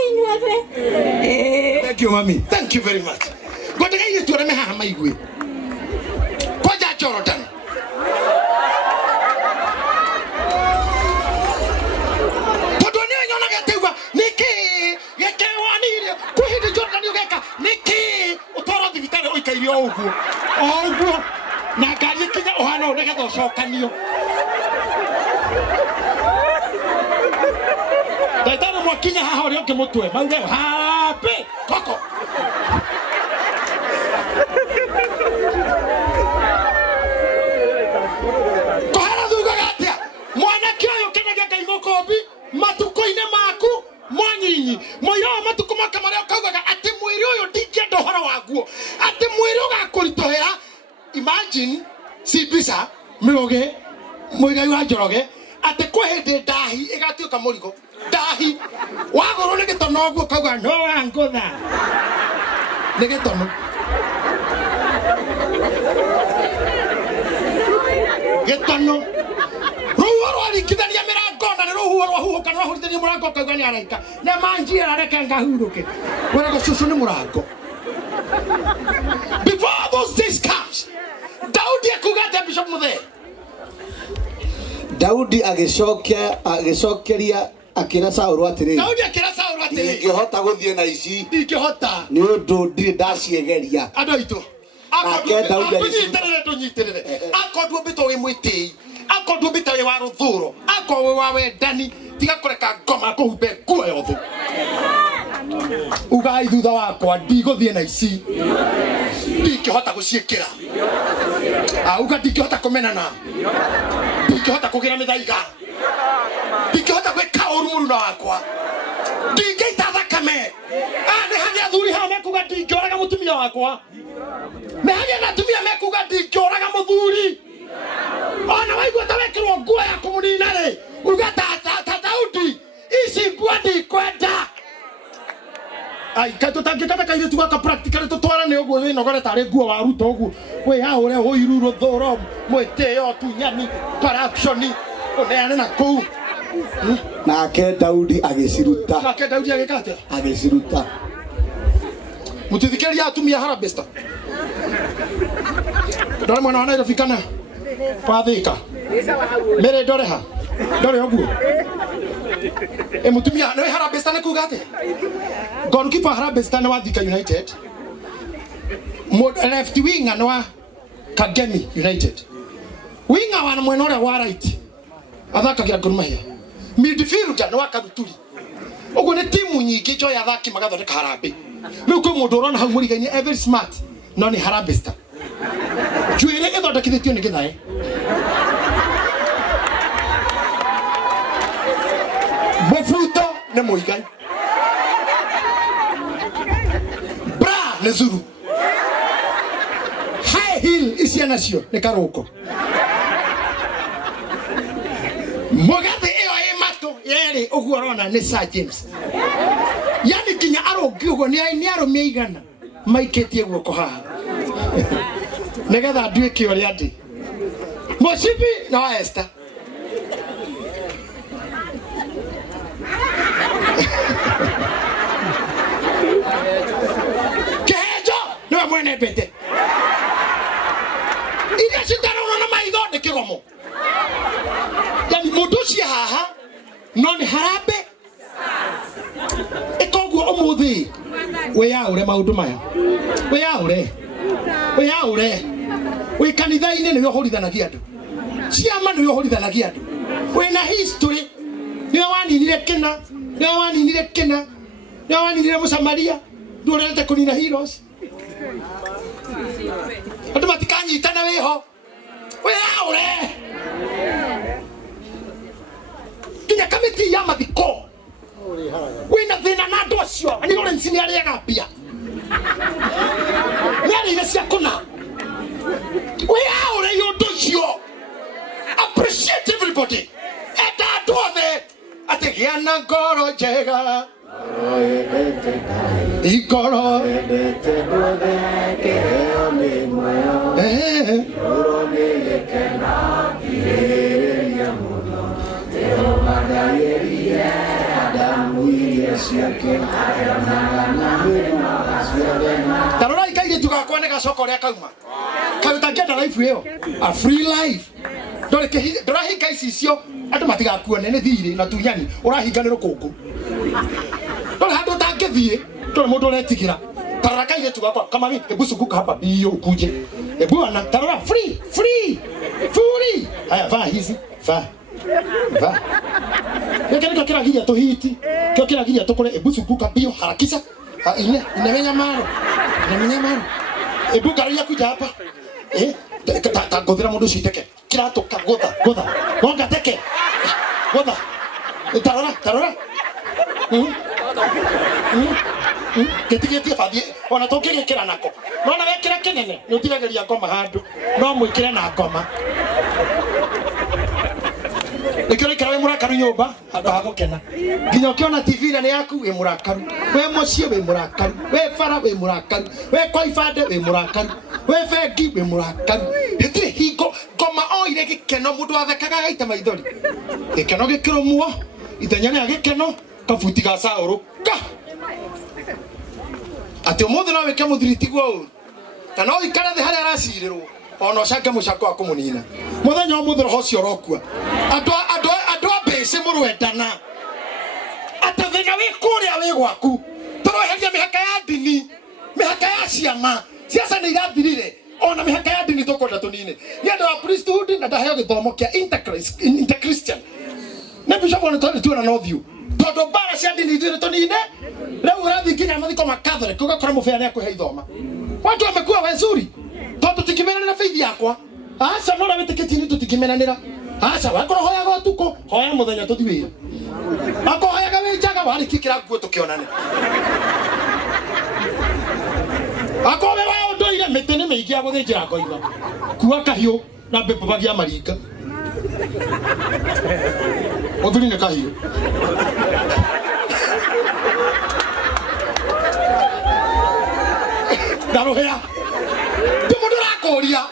inyuothe thank you mami thank you very much ngwendaga inyuĩ tũreme haha maigwe kwanja Jordan tondũ nĩ nyonaga teugua nĩkĩ gĩkewanire kwĩ hĩndĩ Jordan ũgeka nĩkĩ ũtwarwo thibitarĩ ũikaire o ũguo na ngari ikinya ũhana ũũ nĩgetha ũcokanio ndagĩtarĩ mwakinya haha ũrĩa ũngĩ mũtwe mauge happy koko kũhara thugaga atĩa mwanake ũyũ kenagia Ngai mũkombi matukũ-inĩ maku mwanyinyi mũira wa matukũ maka marĩa ũkaugaga atĩ mwĩrĩ ũyũ ndingĩenda ũhoro waguo atĩ mwĩrĩ ũgakũritũhĩra imagine Sibisa Mĩrũgĩ mũigai wa Njoroge atĩ kwĩ hĩndĩ ndahi ĩgatuĩka mũrigo ndahi wagũrwo nĩ gĩtono ũguo kauga no angũtha nĩ gĩtono rũhuho rwaringithania mĩrango na nĩ rũhuho rwahuhũka rwahurithania mũrango kauga nĩ araika nĩ manjĩra reke ngahurũke wĩragwo cũcũ nĩ mũrango. Before those days comes Daudi akuga Bishop Muthee Daudi agĩcokeria akĩra Saũlũ atĩrĩ ndingĩhota gũthiĩ na ici nĩ ũndũ ndirĩ ndaciegeria andũ aitũ tũnyitĩrĩre akorwo mbĩtwo wĩ mwĩtĩi akorwo mbĩta wĩ wa rũthũro akorwo wĩ wa wendani tiga kũreka ngoma kũhumbe nguo yothe ugai thutha wakwa ndigũthiĩ na ici ndingĩhota gũciĩkĩra uga ndingĩhota kũmenana ndingĩhota kũgĩra mĩthaiga ndingĩhota gwĩka ũru mũruna wakwa ndingĩita thakame nĩ harĩ athuri haha mekuga ndingĩũraga mũtumia wakwa nĩ harĩ na atumia mekuga ndingĩũraga mũthuri ona waigua ta wekĩrwo nguo ya kũmũnina rĩ uga ta Daudi ici nguo ndikwenda ai katutangĩkata kairĩtu gaka practically tũtwarane ũguo wĩnogore tarĩ nguo waruta ũguo wĩyaũre ũiru rũthũro mwĩtĩo tunyani corruption ũneane na kũu nake Daudi agĩciruta agĩciruta mũtithikĩria atumia harabesta ndore mwana wa Nairobi kana Pathika mere ndore ha ndore ũguo mutumia nĩ harabesta nĩ kuga atĩ goalkeeper harabesta nĩ wa Thika United left winger nĩ wa Kagemi United. Winga wana mwena ule wa right. Athakagira Gor Mahia. Midfielder no Wakabura. Ugo ne timu nyingi jo ya thaki magathondeka Harambee. Riu kwi mundu urona hau murigani very smart. No ni Harambee Star. Juire ithondekithitio ni Gitahi. Bofuto ne Muigai. Bra ne Zuru. High Hill isiana cio ne Karoko. Mogathe eo e mato yeri uguo rona ni Sir James. Yani kinya arongi uguo ni arumia igana maiketie guoko haha. Negetha nduike uri andi. Moshipi na Esther. Kehejo no mwene pete. Ida sitara unaona maitho ni kigomo. Yani muduci haha no ni Harambee. Ikoguo umuthi we yaure maundu maya. We yaure. We yaure. We kanitha-ini ni yohorithanagia andu. Ciama ni yohorithanagia andu. We na history ni waninire kena. Ni waninire kena. Ni waninire Musamaria. Ndurete kunina heroes. Andu matikanyitana weho. We yaure. Kinya kamiti ya mathiko. Wina thina na andu acio ani ore nsini ari agapia. Nari ile cia kuna. We are you do sure. Appreciate everybody. Eta andu othe atigiana ngoro njega. Igoro Tarora ikaire tugakwa ne gacoko ria kauma. Karuta ngenda life yo. A free life. Ndora hinga icio andu matigakuone ni thiri na tunyani urahinga ni rukungu. Ndora handu tangithie ndora mundu uretigira. Tarora kaire tugakwa kama mimi ebusunguka hapa hiyo ukuje. Bwana tarora free. Haya va hizi va. Yekeni kira ginya tuhiti. Kira ginya tukore ebusunguka bio harakisha. Inamenya maro. Ebukaria kuja hapa. Tagodhira mundu citeke. Kira toka gotha. Gonga teke. Gotha. Tarora. Getigeti fadhi. Ona tokege kira nako. Nona wekira kenene. Nutigageria ngoma handu. No mwikire na ngoma. Nikore karawe murakaru nyumba akagukena. Ginya ukiona TV na yaku we murakaru. We mucie we murakaru. We fara we murakaru. We koifade we murakaru. We fegi we murakaru. Hetire hingo ngoma o ire gikeno mundu athekaga gaita maithori. Gikeno gikiro muo. Ithenya ria gikeno kabuti ga Sauru. Ati umuthi no wike muthiriti gwo. Kana ikara the haria aracirirwo. Ono shaka mushako akumunina. Muthenya umuthi roho cio rokua. Andu abese murwendana. Atathenya wi kuria wi gwaku. Toroheria mihaka ya dini. Mihaka ya ciama. Siasa ni irathirire. Ona mihaka ya dini tokonda tunine. Ni andu a priesthood na ndaheo githomo kia interchristian. Na bishop ona tu na north view. Todo bara cia dini thire tunine. Leo urathi kinya mathiko ma Catholic ugakora mufeani akuhe ithoma. Watu wamekuwa wazuri. Toto tikimena na faith yakwa. Acha nora weteketi ni tutikimenanira. Acha wakoro hoya gotuko, hoya muthenya tuthiwira. Ako hoya gawe jaga wari kikira guo tukionane. Ako we wa ndoire metene meingi aguthinjira ngoiga. Kuwa kahiu na bebo bagia maringa. Othuri ne kahiu. Darohea. Tumudura koria.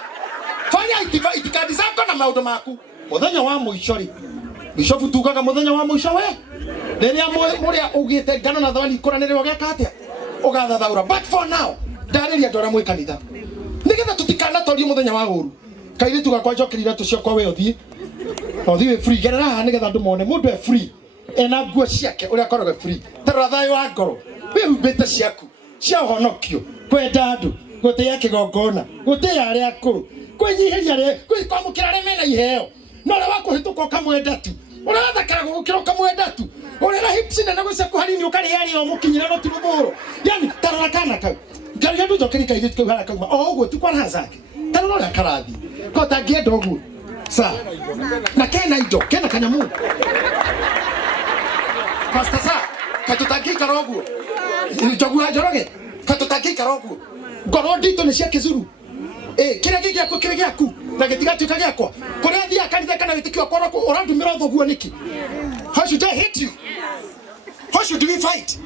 Fanya itikadi zako na maundu maku. Muthenya wa muico ri. Bishofu tugaga muthenya wa muico we. Riria muria ugite ngano na thawani kuranire ogeka atia. Ugathathaura. But for now, ndariria ndora mwe kanitha. Nigetha tutikana tori muthenya wa uru. Kaire tugakwa njokirira tucio kwa we othie. Othie free. Gerera nigetha ndu mone mundu e free. Ena nguo ciake uria korogwe free. Tarora thayo wa ngoro. We ubete ciaku. Cia honokio. Kwenda andu. Gutia kigongona. Gutia aria akuru. kwenyihiria re kwikwamukira re mena iheo no re wakuhituka kamwenda tu uraza karagukira kamwenda tu urera hips na gwisa kuharini ukari yari o mukinyira no turuburo yani tarakana ka ngari ndu jokeri ka yitu kwa kauma ogo tu kwa hazake tarano la karathi ko tagie dogu sa na kena ido kena kanyamu pasta sa katutaki karogu jogu ajoroge katutaki karogu gorodito ne shake zuru kira giaku na gitiga tuka giakwa kuria thia kanitha kana gitikio kwa roko orandu mirotho guo niki how should I hit you how should we fight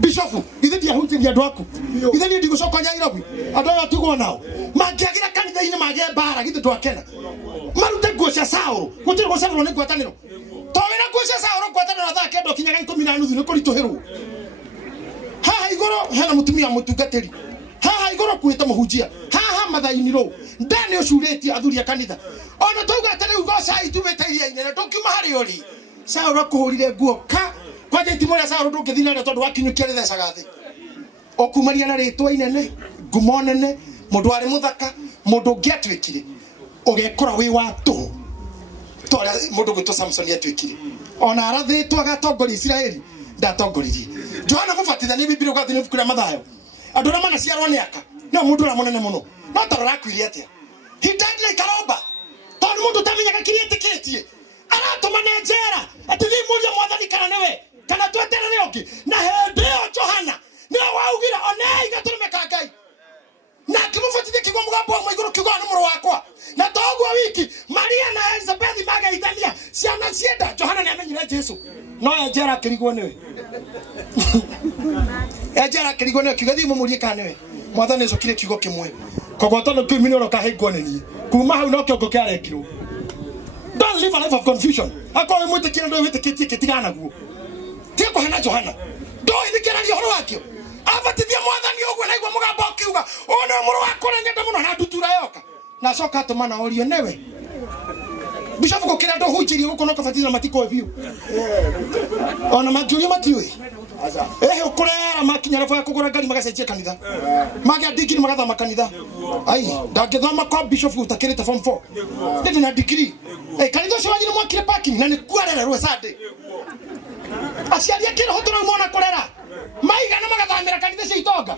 bishop ithe dia hunjia andu aku ithe ni ndigucoka Nairobi andu aya tugo nao mangiagira kanitha ine mage bara githe twakena marute guo cia Sauro gutiri gucererwo ni ngwataniro towira guo cia Sauro ngwataniro thaa kendo kinyaga 10 ni kurituhirwo haha igoro hena mutumia mutungatiri haha igoro kuita muhunjia haha mathaini ro ndani ucureti athuria kanitha ona tuga atari ugo cai tumetiria ine na tukiuma hari uri Sauro kuhurire guo ka kwa jeti mora Sauro ndukithina na tondu wakinyukia rithecaga thi okumaria na ritwa inene ngumo nene mundu ari muthaka mundu ngiatwikire ugekora wi watu tora mundu gwitwo Samson yatwikire ona arathitwa gatongori Israeli ndatongoririe Johana mubatithania Biblia ugathina bukura mathayo andu na mana ciarwo ni aka no mundu ra munene muno no tarora kwiri atia he died like Karoba tondu mundu tamenyaga kirietikitie aratuma ne njera ati thi mundu mwathani kana newe kana tweterere ongi na hende yo Johana ni waugira onei gaturumeka Ngai na kimubatithia kigwa mugambo wa iguru kigwa ni muru wakwa na togwa wiki Maria na Elizabeth magaithania ciana cienda Johana ni amenyire Jesu no njera kirigwo niwe ejara kirigwo niwe kigathi mumurie kana niwe mwathani ico kire kigo kimwe kogotono kiminoro kahigwo ni kuma hau no kiongo kiarekirwo don't live a life of confusion akwa mwite kire ndo wite kitie kitigana guo tiko hana Johana do indikira ri horo wakio abatithia mwathani ogwe na igwa mugambo kiuga ona muru wakwa nyenda muno na ndutura yoka na coka tumana orio newe bishop ko kira ndo hunjiri uko no kabatithia matiko view ona majuyo matiwe ukurera makinya rafa kugura ngari magacenjia kanitha magia degree magathama kanitha ai ndangithoma kwa bishop utakirite form 4 ndiri na degree kanitha cio wanyine mwakire parking na ni kwarererwe Sunday aciaria kira hotora mona kurera maiga na magathamira kanitha cia itonga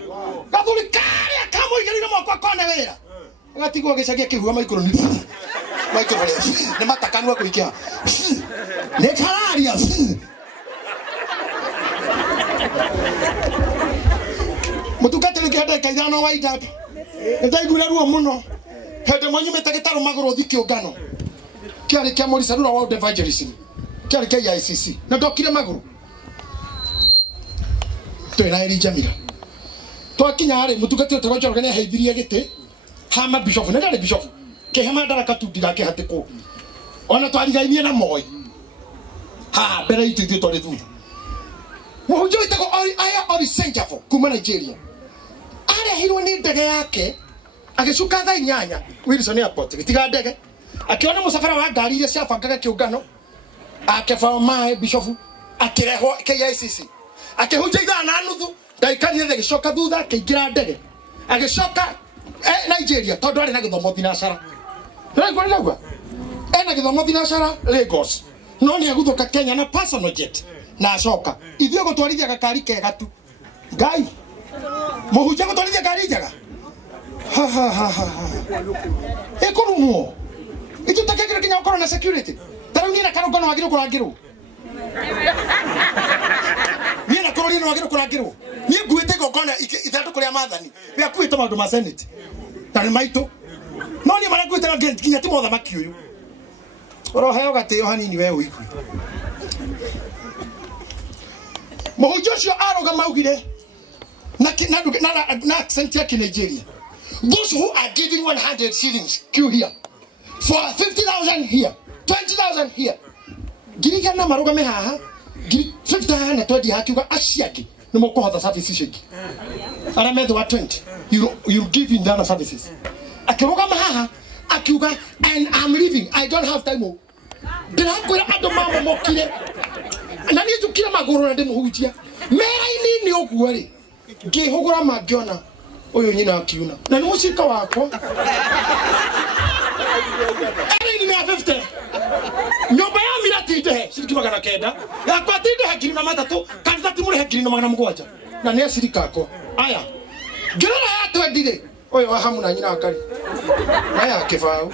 gathuri karia kamuigirire mwakwa kone wira gatigwo gicagia kihua maikoro ni ni matakanwa kuikia ni kararia mutukate nikenda kaithano waida ndaigura ruo muno hende mwanyu metagitaro magoro thikiungano kiari kia Morris Arura World Evangelism kiari kia ICC na ndokire magoro twina eri Jamila twakinya hari mutukate utagojoroga ne heithirie gite hama bishop na ndare bishop ke hama ndaraka tudiga ke hatiko ona twarigainie na moi ha bere itite tore thutha muhunjia itako aya ori senjafo kuma Nigeria arehirwo ni ndege yake agicuka thaa 8 Wilson Airport gitiga ndege akiona musafara wa ngari iria ciabangaga kiungano akefao mae bishop akirehwo KICC akihunjia 5:30 ndaikarire the gicoka thutha akiingira ndege agicoka Nigeria tondu ari na githomo thinacara ndio ngoragwa ena githomo thinacara Lagos no ni aguthuka Kenya na personal jet na acoka ithio gutwarithia gakari kega tu Ngai muhunjia gutwarithia gari njega ikurumo itu takekire kinya ukoro na security tarau ni na karogano wagire kurangirwo ni na korori no wagire kurangirwo ni nguite gokona ithandu kuria mathani we akuite maundu ma senate tani maito no ni mara nguite na kinya timo thamaki uyu oroheo gateo hanini we uiku muhunjia cio aroga maugire na accent ya Nigeria those who are giving 100 shillings queue here for 50,000 here 20,000 here giriga na maroga me haha 50 na 20 hakiuga aciaki ni mukuhotha services ciki ara metho wa 20 you give in the services akiroga haha akiuga and I'm leaving I don't have time ndirakwira andu mama mokire na ni tukira maguru na ndimuhujia mera ini ni oguo ri ngihugura mangiona Uyu nyina akiuna. Na ni mushika wako. Ni 50. Nyumba ya miratide shilingi 900. Ya kwa tinde hakiri na matatu, kanisa timure hakiri na 700. Na ni shirika yako. Aya. Gerera ya twendire. Oyo hamu na nyina akari. Aya kifao.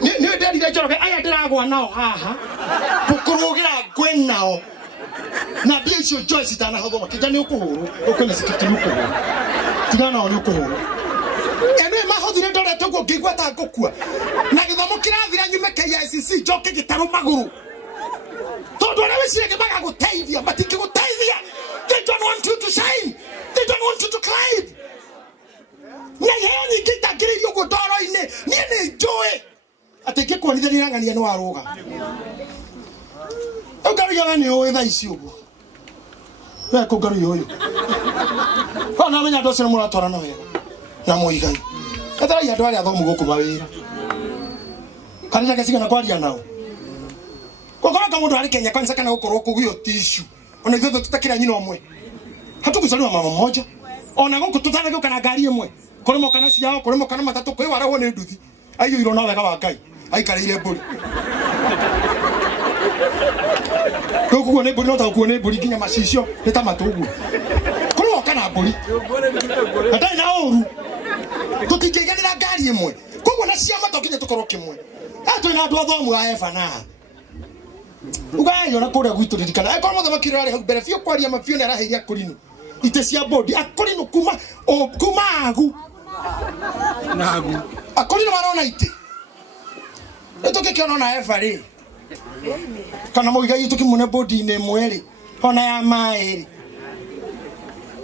Ni ndari njoroge aya ndiragwa nao haha. Kukurugira gwenao. Na dia icio Joyce tana hogo makijani ukuhuru. Ukone sikiti ukuhuru. Tigana oni ukuhuru. Ene mahothire ndore tugo ngigwa ta ngukua. Na githomo kirathira nyume KICC njoke gitaru maguru. Tondu ara wicire baga guteithia matiki guteithia. They don't want you to shine. They don't want you to climb. Nyeheni kitagiririo gudoro-ini. Nie ni joy. Ateke kuonithania ng'ania ni waruga. Ugaru yana ni owe tha ici uguo. We kugaru yoyo. Ona menya ndose muratwara na wega. Na muigai. Ethera andu aria athomu guku mawira. Kanisa gasigana kwaria nao. Gukora mundu ari Kenya kwanza kana gukorwo kugio tissue. Ona ithuĩ tutakira nyina omwe. Hatukuzaliwa mama mmoja. Ona guku tutanaga kana ngari imwe. Kuri mokana ciao, kuri mokana matatu kwi warahwo ni nduthi. Ayo iro na wega wa Ngai. Aikarire mburi. Kuguo ni mburi no ta kuo ni mburi kinya macicio ni ta matugu. Kuri mokana mburi. Ndai na oru. Tutingigenera ngari imwe. Kuguo na ciama tokinya tukorwo kimwe. Atwe na andu athomu a Efana. Ugayo na kuria gwitu ririkana. Eko mothe makirari hau mbere fio kwaria mafio ni araheria kurinu. Ite cia bodi akorino kuma agu. Nagu. Akorino marona ite. Etoke kiona na efari. Kana moiga yitu kimune bodi ne mweri. Ona ya maeri.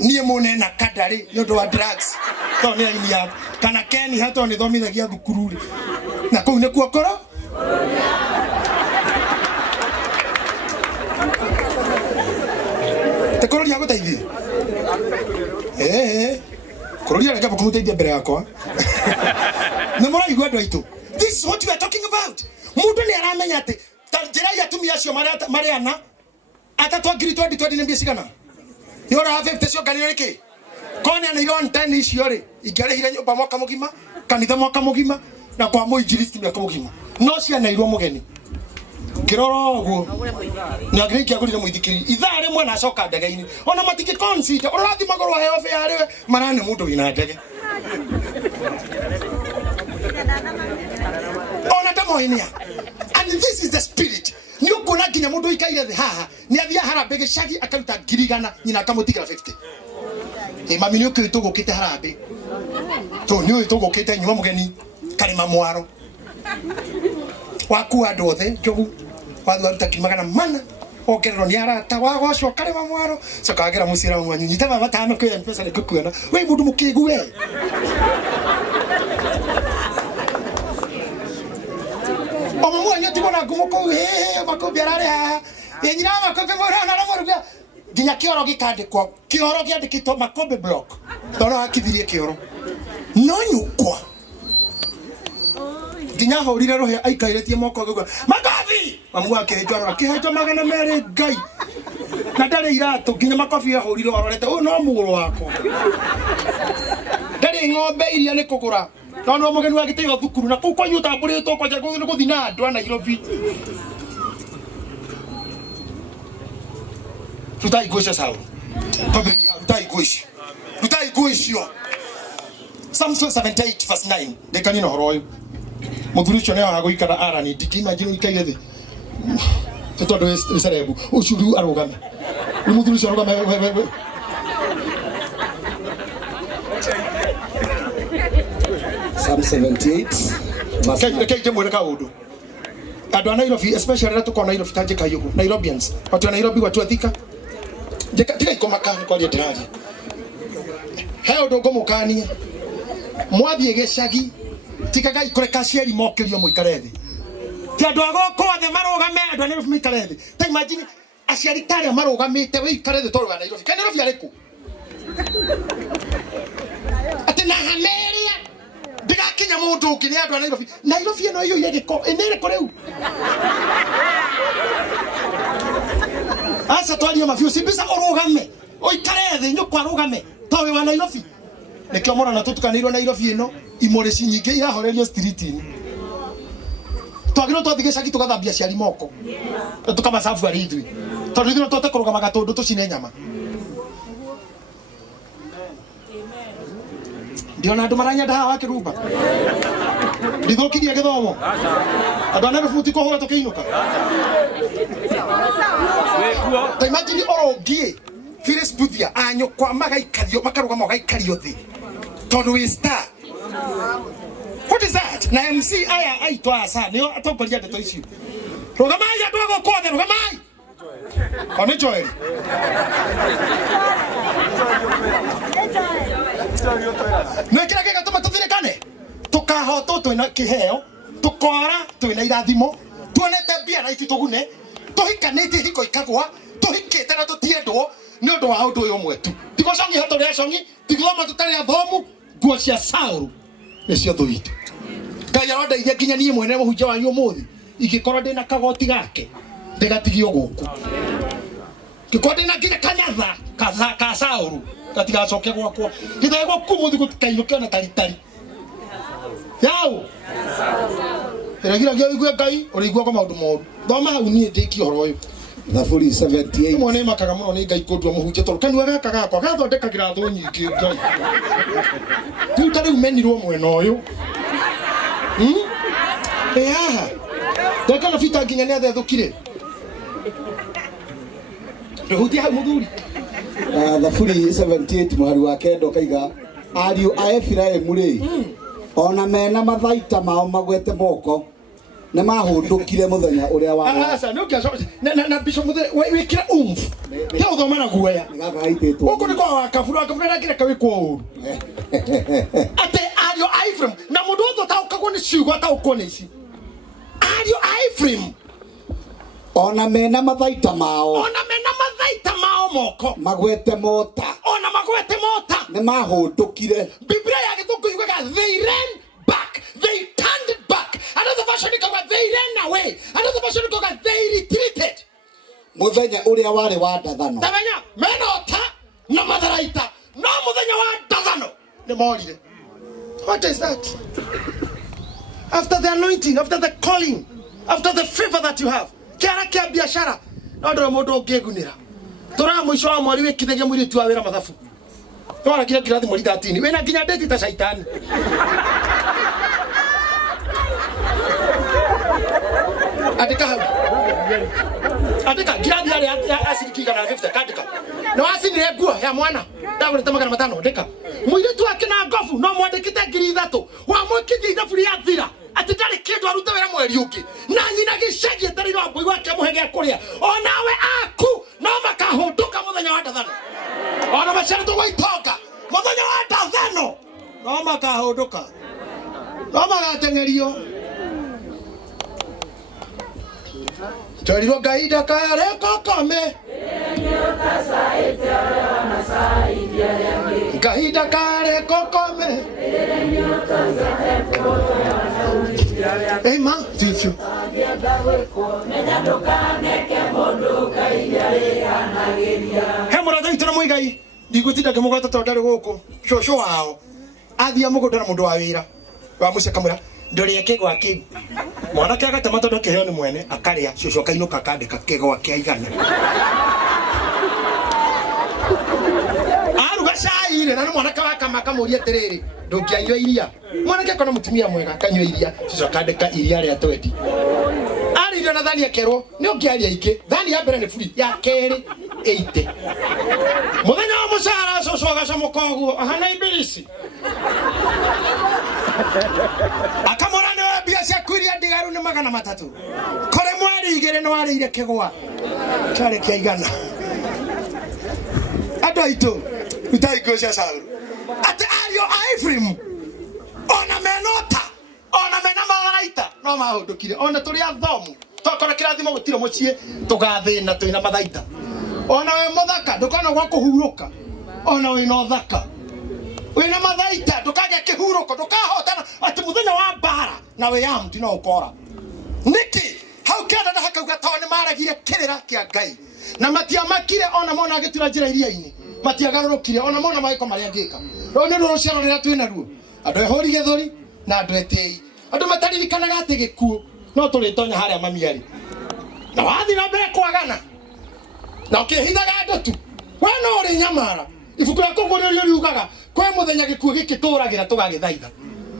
Nie mone na kadari nyondo wa drugs. To ne ni ya. Kana Keni hato ni thomithagia thukuru. Na kuu ne kuokoro? Tekororia guteithia. Kororia reka kumuteithia mbere yakwa. Na muraigwa andu aitu. This is what we are talking about. Mundu ni aramenya ati njira ya tumia acio mariana atatwa ngiri 2020 ni mbia cigana. Yora 50 cio kanire ki. Kone ni ron 10 icio ri. Ingerehire nyumba mwaka mugima, kanitha mwaka mugima na kwa muinjilisti mwaka mugima. No cia nairwo mugeni. Kiroro guo. Na griki agurire muithikiri. Ithaa rimwe na coka ndege-ini. Ona matiki consider. Urathi magoro heo fe ariwe marane mundu wina ndege. Ona tamoinia. And this is the spirit. Ni ukona ginya mundu ikaire thi haha. Ni athia harambe gicagi akaruta ngirigana nyina akamutikira 50. Mami ni ukiritu gukite harambe. To ni ukiritu gukite nyuma mugeni karima mwaro. Waku andu othe njogu wathuaruta kimagana mana okerero ni arata wagocwo karima mwaro cokagira mucira mwanyu nyita baba tano kwa M-Pesa ni kukuona we mundu mukigu we omo mwanyu tibona gumoko makobi arare ha yenyira makobi mora na moruga ginya kioro gikandikwo kioro giandikitwo makobi block ndona akithirie kioro no nyukwa ginya horire rohe aikairetie moko gugwa makobi mamu wake njoro akihejo magana mere ngai na ndare irato ginya makobi horire warorete no muguru wako ndare ng'ombe iria ni kugura no mugeni wake teyo thukuru na kuko nyuta mburitwo kwa jago ni guthina andu ana Nairobi tutai kuisha sawa tabeli tutai kuisha Psalm 78 verse 9 dekani no horoyo muthuri cio neo haguikara arani ndikimagine ikaire thi tondu icerebu ucuru arugame muthuri cio arugame Psalm 78 Keke mwere ka undu andu a Nairobi especially ratu kwa Nairobi tanje kayugo Nairobians watu wa Nairobi watu athika tika ikomaka kwa ria ndiraji he undu ngomukanie mwathie gicagi tikaga ikore kaciari mokirio muikare thi ti andu agoko othe marugame andu a Nairobi muikare thi ta imagine aciari taria marugamite we ikare thi toru wa Nairobi kana Nairobi ariku ati na hameria diga kinya mundu ukini andu a Nairobi eno iyo yegiko enere koreu asa twali mafio sibisa orugame oikare thi nyukwa rugame towe wa Nairobi Nikio mona na tutukanirwo na Nairobi ino imore cinyinge irahorerio street-ini. Twagirwo twathige caki tugathambia ciari moko. Tukama safu ari ithui. Tondu ithui twote kurugama gatundu tucine nyama. Ndiona andu maranyenda haha wakirumba. Ndithukirie githomo. Andu anabe futi kuhura tukiinuka. Imagine orongie Phyllis Buthia anyo kwa magaikario makarugama magaikario thi. Tondu we star. What is that? Na MC aya aitwa asa nio atongoria ndeto icio. Rugamai andu agokothe rugamai. One Joel. Nekira kega tuma tuthirikane. Tukahoto twina kiheo, tukora twina irathimo, tuonete bia na ititugune, tuhikanite hiko ikagwa, tuhikite na tutiendwo ni undu wa undu uyu mwetu. Tigo songi hato ria songi, tigoma tutari athomu, guo cia Sauru. Nicio thuitu. Ngai arondeithia nginya nie mwene muhunjia wanyu umuthi, igikorwo ndina kagoti gake, ndigatigio guku. Kikorwo ndina nginya kanyatha ka Sauru, gatigacoke gwakwa. Githego kumuthi gutikainukio na taritari. Yao. Eragira igwe Ngai, urigwa kwa maundu moru. Thoma hau nie ndiki horo uyu. Thaburi 78. Mwana makaga muno ni Ngai kundwa muhunjia toru. Kanua gaka gakwa gathondekagira thu nyingi Ngai. Tu tari umenirwo mwena uyu. Aha. Ndaka na fita nginya ni athethukire. Nduhutia hau muthuri. Thaburi 78 muhari wa kendo kaiga ariu a Efiraimu ri ona mena mathaita mao magwete moko na mahundukire muthenya uria wa asa no kia na bisho muthenya wikira ya uthoma na guoya ngaka haititwo uko ni kwa wakabura na kile kawikwo uru ate ariu a Ephraim na mundu otho taukagwo ni ciugo taukwo ni ici ariu a Ephraim ona mena mathaita mao moko magwete mota ni mahundukire. Biblia ya Githungu yugaga they ran back, they turned back. Another version ikaga they ran away, another version ikaga they retreated. Muthenya uria wari wa ndathano tabenya menota na matharaita no muthenya wa ndathano ni morire. What is that? After the anointing, after the calling, after the favor that you have, kiara kia biashara no ndoro mundu ungigunira tora mwisho wa mweri wikithagia mwiri tu wa wira mathafu. Twara kila kirathi mweri 13 wena nginya date ta shaitani. Andika kirathi ya asirikiga na 50 kandika no asinire nguo ya mwana ndagure tamagana matano ndika mwiri tu akina ngofu no mwandikite 3,000 wa mwikithia thaburi ya thira ati ndari kindu aruta wira mweri ungi na nyina gicagi tari no mbui wake muhege kuria onawe aku no makahunduka muthenya wa ndathano ona macera tu waitonga muthenya wa ndathano no makahunduka no magatengerio Twarirwo Ngai ndakare kokome Ngai ndakare kokome Amen. Thank you. He murata itana muigai ndigutinda kimugata tondari guku shosho wao athia mugunda na mundu wa wira wa mucekamura ndori kigwa ki mwana kia gatema tondu kiheo ni mwene akaria shosho kainuka akandika kigwa kia igana aruga shaire na mwana ka wakamaka muria tiriri ndungianywa iria mwana kia kona mutumia mwega kanywa iria shosho akandika iria ria twendi ari ndo na thani akerwo ni ungiaria ingi thani ya mbere ni free ya keri 80 muthenya wa mucara shosho agacomoka uguo ahana ibilisi akamorane wa bia cia kwiria ndigaru ni 300 kore mweri igere no arire kigwa kare kia igana adoito utaigosha Sauru ate ario a Ephraim ona menota ona mena matharaita no mahundukire ona turi athomu twakora kirathimo gutire mucie tugathina twina mathaita ona we muthaka ndukona gwa kuhuruka ona we no thaka wina mathaita ndukage kihuruko ndukahotana ati muthenya wa mbara na we yamti no ukora niki hau kenda na hakauga tone maragire kirira kia Ngai na matia makire ona mona agitira njira iria-ini matiagarurukire ona mona maiko maria ngika Rone rũciaro rĩrĩa twĩna ruo. Andũ ehori gĩthũri na andũ etĩi. Andũ mataririkanaga atĩ gĩkuũ no tũrĩtonya harĩa mamiarĩ. Na wathi na mbere kwagana. Na ũkĩhithaga andũ tu. We no ũrĩ nyamara. Ibuku rĩa kũgũrĩrio riugaga kwĩ mũthenya gĩkuũ gĩkĩ tũragĩra tũgagĩthaitha.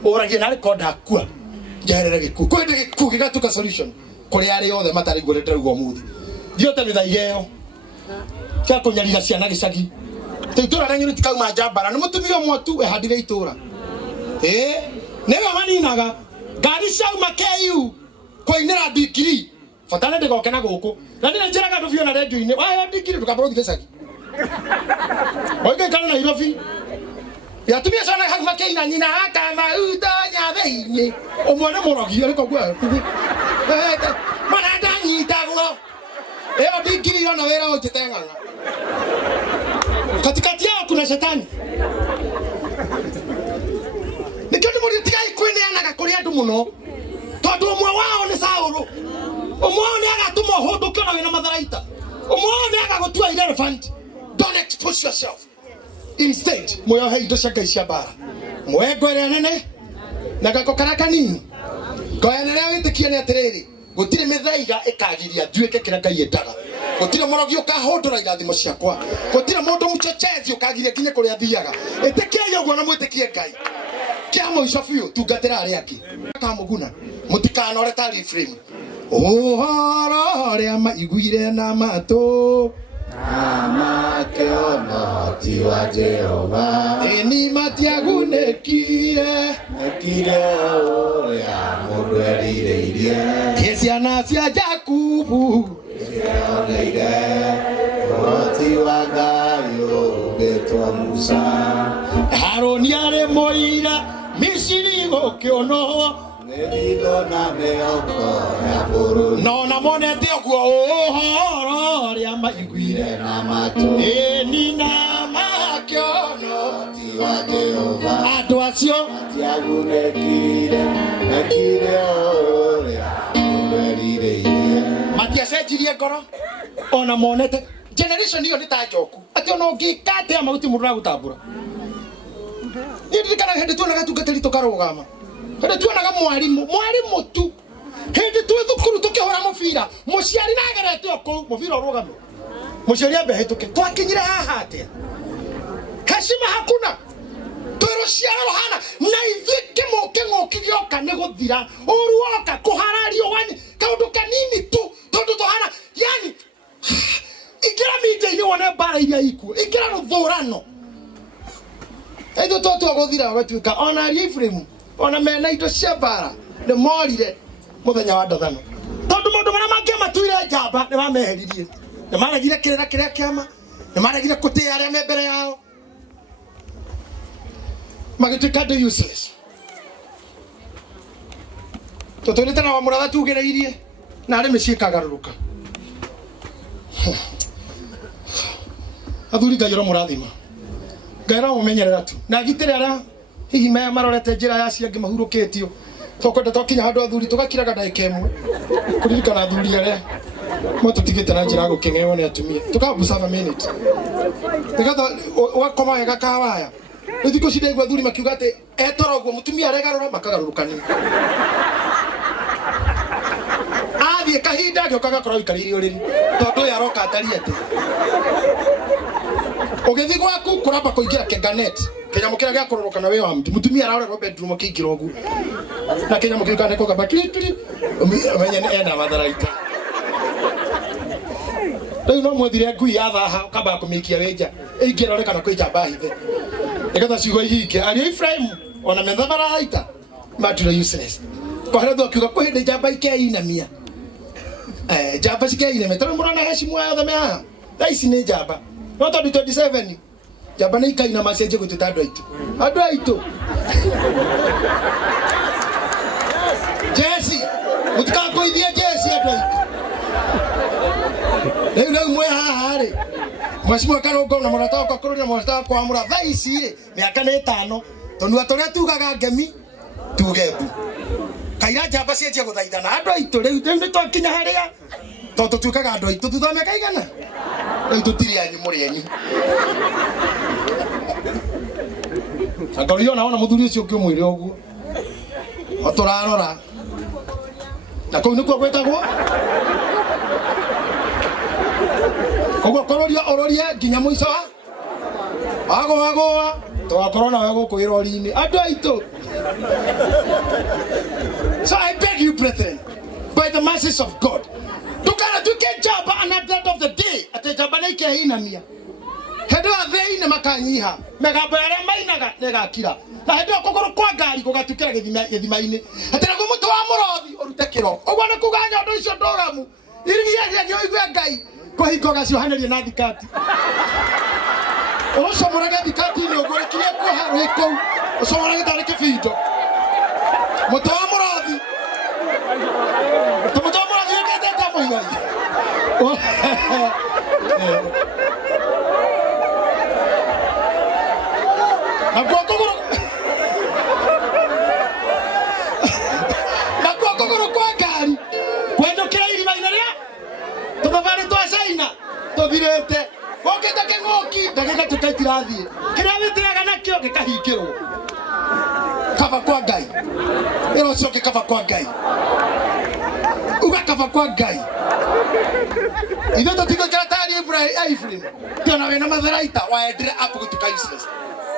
Ũragie na record akua. Njerere gĩkuũ. Kwĩ gĩkuũ gĩgatuka solution. Kũrĩ arĩ othe matarĩ gũrĩte ruo mũthĩ. Thiota mĩthaigeo. Cia kũnyarira ciana gĩcagi. Tũitũra rĩanyu rĩtikauma njambara. Nĩ mũtumia ũmwe tu ehandire itũra. Nĩwe maninaga. Ngari ciauma KU kũinĩra ndigiri. Fatana ndĩgoke na gũkũ. Na nĩ njĩraga andũ biũ na redio-inĩ. Waya ndigiri ndũkambũrwo gĩcagi. Oige kana Nairobi. Yatumia sana hagma keina nyina akama utonya thĩinĩ. Ũmwe nĩ mũrogi ariko gwa. Mana ndanyitagwo. Eo ndigiri ona wĩra ũnjĩte ng'ang'a. Katikati yao kuna shetani. Nikio nĩ mũrĩ tigai kwĩneanaga kũrĩ andũ mũno. Tondũ ũmwe wao nĩ Saũlũ. Ũmwe wao nĩ agatũma ũhũndũke ona wĩna matharaita. Ũmwe wao nĩ agagũtua irrelevant. Don't expose yourself. Instead, moyo hai indo cia Ngai cia mbara. Mwengo ĩrĩa nene na gako karĩa kanini. Ngoya rĩrĩa wĩtĩkia nĩ atĩrĩrĩ. Gũtirĩ mĩthaiga ĩkagiria nduĩke kĩrĩa Ngai endaga. Gũtirĩ mũrogi ũkahũndũra irathimo ciakwa. Gũtirĩ mũndũ mũchochezi ũkagiria nginya kũrĩa thiaga. Ĩtĩkiai ũguo na mwĩtĩkie Ngai. Kĩa mũico biũ tungatĩra arĩa angĩ. Kamũguna mũtikanore ta reframe. Ũhoro ũrĩa maiguire na matũ. Amakeona ti wa Jehova. Eni matiagunĩkire. Mekire ũrĩa mũndũ erirĩirie. Ciana cia Jakubu. Cioneire ũhoti wa Ngai ũmbĩtwo Musa. Harũni arĩ mũira Misiri gũkĩonwo. Nĩthigo na mĩoko ya bũrũri. No na monete ũguo ũhoro ũrĩa maiguire na matũ. Eni na makĩonwo ti wa Jehova. andũ acio matiagunĩkire. Mekire ũrĩa mũndũ erirĩirie. matiacenjirie ngoro ona monete. Generation hiyo nĩ ta njoku. Atĩ ona ũngĩka atĩa mahuti mũndũ aragũtambũra. Nĩndirikana hĩndĩ tuonaga tungatĩri tũkarũgama. Hĩndĩ tuonaga mwarimũ tu. Hĩndĩ twĩ thukuru tũkĩhũra mũbira. Mũciari nagerete kũu mũbira ũrũgame. Mũciari ambe hĩtũke. Twakinyire haha atĩa? Heshima hakuna. Twĩrwo ciara Rohana na ithuĩ kĩng'ũki gĩoka nĩ gũthira. Ũruoka kũharario wani kaũndũ kanini tu. Tondũ Rohana yani ikĩra mĩtĩ-inĩ wone mbara iria ikuo. Ikĩra rũthũrano. Edo toto gũthira watuĩka ona ari Ephraim ona mena indo cia mbara nĩ morire mũthenya wa ndathano. Tondũ mũndũ marĩa mangĩamatuire njamba nĩ mameheririe. Nĩ maregire kĩrĩa kĩama. Nĩ maregire kũtĩa arĩa me mbere yao. Magĩtuĩka andũ useless. Tũtũrĩte na mũratha tugĩrĩirie na arĩ mĩciĩ kagarũrũka. Athuri Ngai mũrathima. Ngai mũmenyerera tu. Na gitĩre arĩa hihi marorete njĩra ya ciangĩ mahurũkĩtio. Tũkwenda twakinya handũ athuri tũgakiraga ndagĩka ĩmwe. Kũririkana athuri arĩa motũtigĩte na njĩra gũkĩng'eyo nĩ atumia. Tũkambusava minute. Nĩgetha wakoma wega kawaya. Rĩu thikũ ici ndaigua athuri makiuga atĩ etoro ũguo mũtumia aregarũra makagarũrũkania. Athiĩ kahinda agĩũka agakorwo aikarĩire ũrĩrĩ. Tondũ ũyũ aroka atariĩ atĩ. Ũgĩthiĩ gwaku kũramba kũingĩra kenganet. Kenya mukira gya kororoka na wewe wa mtu. Mutumia araore bedroom akikira ogu. Na Kenya mukira kana ko kaba kiri. Amenye ena matharaita. Rĩu no mwethire ngui yathaha ukamba kumikia wenja. Ingĩra reka na kwĩja bahithe. Ekatha ciugo ihinge. Ari Ephraim ona metha baraita. Matula useless. Kwa hiyo akiuga kwa hĩndĩ njamba ikeinamia. Njamba cikeinamia. Tondũ mũrona hecimu yothe me haha. Ici nĩ njamba. No tondũ 27 njamba nĩ ikaina macenje gũtuĩka andũ aitũ. Andũ aitũ. Jesse, mũtikakoithie Jesse andũ aitũ. Rĩu mwe haha rĩ. Mwacimwe karongo na mũrata wakwa kũrũria mũrata wakwa kwamũra thaa ici rĩ mĩaka nĩ 5. Tondũ atũrĩa tugaga ngemi tugembu. Kaira njamba cienjia gũthaithana andũ aitũ rĩu nĩ twakinya harĩa. Tondũ tuĩkaga andũ aitũ thutha mĩaka igana. Rĩu tũtirĩ anyu mũrĩ enyi. Akario naona muthuri ucio ngimwire uguo. Otorarora. Na kau nikuo gwetagwo. Koguo ororia nginya muico wa. Agwa. Twakorwo nawe guku irori-ini. Andu aitu. So I beg you, brethren, by the mercies of God, to get job and at the end of the day, at the Jabaneke inamia. Hedo ave ina makanyiha. Megabo yare mainaga negakira. Na hedo kokoro kwa gari kugatukira githima-ini. Atira ko mutu wa murothi orutekiro. Ogwa na kuganya ndu icio ndoramu. Irigia ndio igwe Ngai. Kuhingo gacio hanerie na thikati. Osomorage thikati ni ogore kiria ko haru iko. Osomorage tare kifindo. Mutu wa murothi. Mutu wa murothi yekete moigai. Nakokogoro kwa gari. Kwendo kira irima inaria. Tubavare twasaina. Tobirete. Oketa kengoki ndageka tukaitirathie. Kira witiraga nakio gikahingirwo. Kava kwa Ngai. Ero coke kava kwa Ngai. Uga kava kwa Ngai. Itho tutigo kiratari Ibrahim. Tiona wena matharaita waendire apu gutuka useless.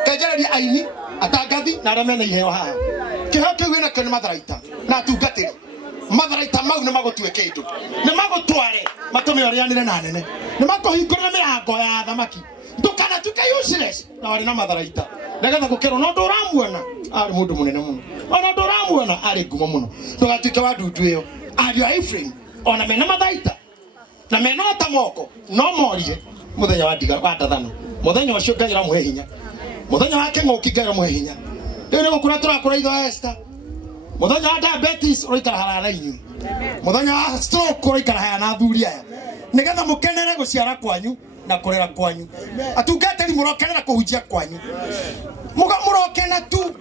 Kajarari aini atagathi na ramena iheo haha. Kihoke wena kana matharaita na tungatire. Matharaita mau ne magotue kindu. Ne magotware matume orianire na nene. Ne makohingurira mirango ya thamaki. Ndukana tuka useless na wari na matharaita. Ndagatha gukero no nduramuona ari mundu munene muno. Ona nduramuona ari ngumo muno. Ndugatuike wa ndundu iyo. Ari a Ephraim ona mena matharaita. Na mena tamoko no morie muthenya wa ndiga wa ndathano. Muthenya ucio Ngai ramuhe hinya. Muthenya wake ngoki Ngai ramuhe hinya. Rĩu nĩ gũkũra tũrakũra itho Esther. Muthenya wa diabetes ũroikara haraya na inyuĩ. Muthenya wa stroke ũroikara haraya na athuri aya. Nĩgetha mũkenere gũciara kwanyu na kũrera kwanyu. Atungatĩri mũrokenera kũhunjia kwanyu. Mũrokena tu.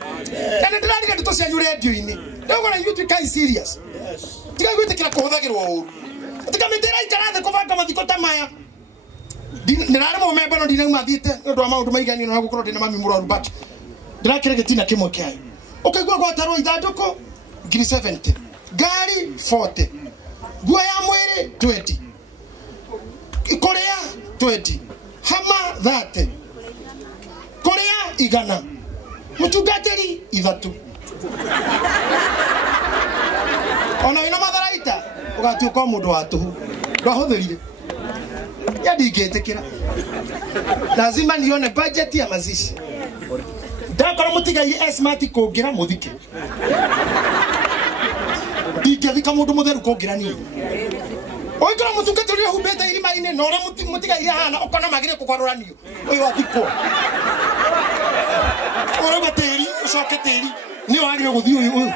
Na nĩndĩrariga ndeto cianyu radio-inĩ. Ndĩrauga you to be serious. Tiga gwĩtĩkĩra kũhũthagĩrwo ũru. Tikamĩtĩra ikara thĩ kũbanga mathiko ta maya. Ndirarĩ mũmemba no ndinauma thiĩte nĩ ũndũ wa maũndũ maigani na gũkorwo ndĩna mami mũrwaru but ndirakĩra gĩtina kĩmwe kĩayo. Ũkaigua gwatarwo ithandũkũ ngiri 70, ngari 40, nguo ya mwĩrĩ 20, kũrĩa 20, hama 30, kũrĩa 100, mũtungatĩri 3. Ona wĩna matharaita ũgatuĩka mũndũ wa tũhũ ndwahũthĩrire. Ya ndingĩtĩkĩra. Lazima nione budget ya mazishi. Ndakora mũtigai smart kũngira mũthike. Ndingĩthika mũndũ mũtheru kũngira niĩ. Oikora mũtungatĩri ũhumbĩte irima-inĩ na ũrĩa mũtigai hana ũkona magĩrĩire kũgarũranio. Ũyũ athikwo. Ũrauga tĩri ũcoke tĩri nĩ wagĩrĩire gũthiĩ ũyũ.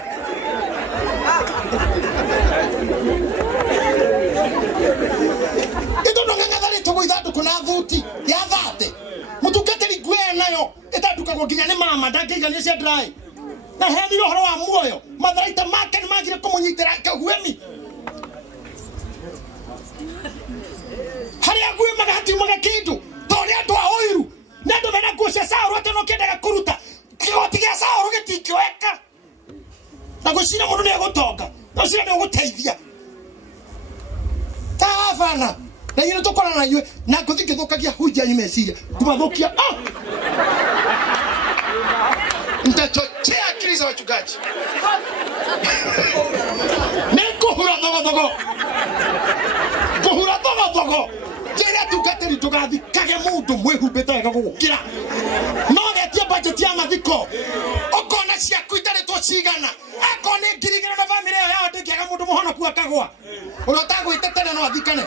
Ithandũkũ na thuti ya thate mũtungatĩri nguo nayo ĩtandũkagwo nginya nĩ mama ndangĩigania cia dry na hethi ũhoro wa muoyo matharaita make nĩ magire kũmũnyitĩra kaguemi harĩa guemaga hatiumaga kĩndũ tondũ andũ a ũiru na andũ mena nguo cia Saũlũ atĩ no kĩendaga kũruta kĩgoti gĩa Saũlũ gĩtingĩoeka na gwĩciria mũndũ nĩ egũtonga na gwĩciria nĩ egũteithia tavana. Na yino tokona na yue na ngothi githukagia hunjia imeciria kumathukia nitachochea akili za wachungaji. Nikuhura thogo kuhura thogo jera tukateri tugathi kage mundu mwihumbite wega gugukira no getie budget ya mathiko okona cia kuitare to cigana akone ngirigana na family yao ndikiaga mundu muhonoku akagwa urotagwo itetene no athikane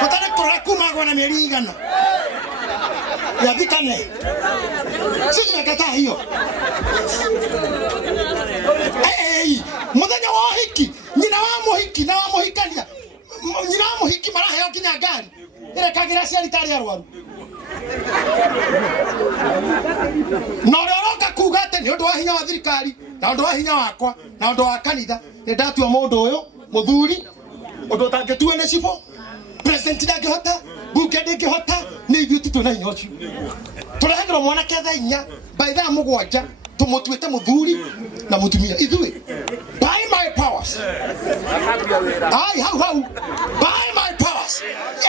kotane kora kumagwa na mieri igana ya thikane sisi nakata hiyo. Muthenya wa hiki nyina wa muhiki na wa muhikania nyina wa muhiki maraheo kinya ngari ire kagira ciari tari arwaru no roroka kuga ati ni undu wa hinya wa thirikari na undu wa hinya wakwa na undu wa kanitha ni ndatua mundu uyu muthuri undu utangĩtuo nĩ cibũ president ndangihota bunge ndingihota ni ithuĩ tu twĩna hinya ũcio tũrehagĩrwo mwanake thaa inya by thaa mũgwanja tũmũtuĩte mũthuri na mũtumia ithuĩ by my powers by my powers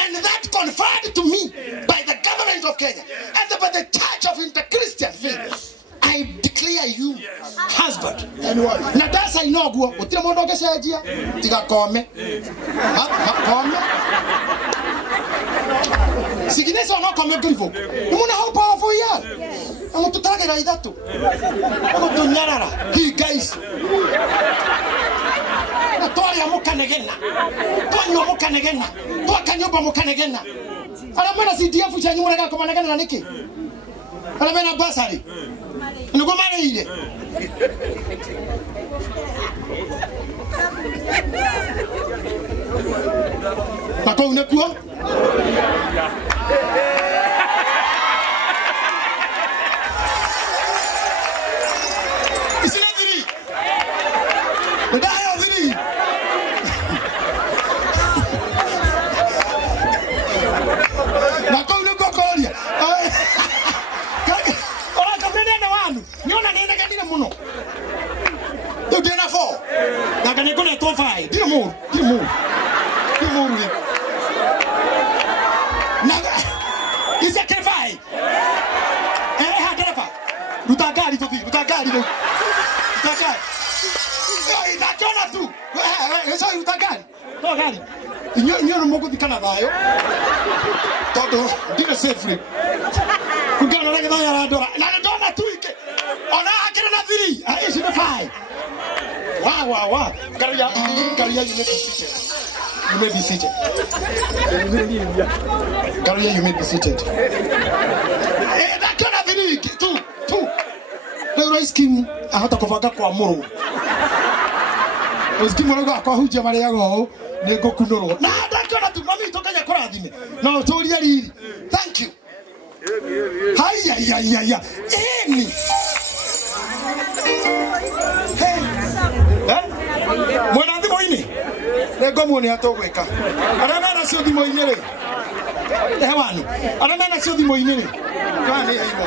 and that conferred to me by the government of Kenya and by the Church of Inter-Christian Faith. I declare you husband and wife. Na dasa inoguo utire mundu ngecenjia tiga kome. Kome. Siginesa no kome grivo. Nimuna how powerful you are. Amu tutagera ithatu. Amu tunyarara. He guys. Na toria mukanegena. Tonyo mukanegena. Twakanyoba mukanegena. Ara mwana CDF chanyu muraga komanegena na niki. Ara mena basari. Nuko mare ile. Bako unakuwa? Isina diri. Ndayo diri. Bako unakuwa kolia. Muno. Tu dena fo. Na kane kone to fai. Di mu. Na isa ke fai. Ha ke fa. Utagari to di. Utagari. Ai na jona tu. Esa utagari. To gari. Nyo mo ko di kana dayo. Todo di na sefri. Kugana la ga ya dora. Na dona tu ike. Ona akira na thiri. Isi na fai. Wow. Karia you make decision. You make decision. Karia you make decision. That kana thiri tu. Leo iskim ahota kuvaga kwa muru. Iskim roga kwa hujia mari yago ne gokunoro. Na that kana tu mami toka ya korathime. No toria riri. Thank you. Haya. Eni. Mwana ndimo ini nego muone atogweka arana na cio thimo ini ri hewani arana na cio thimo ini ri kani aibo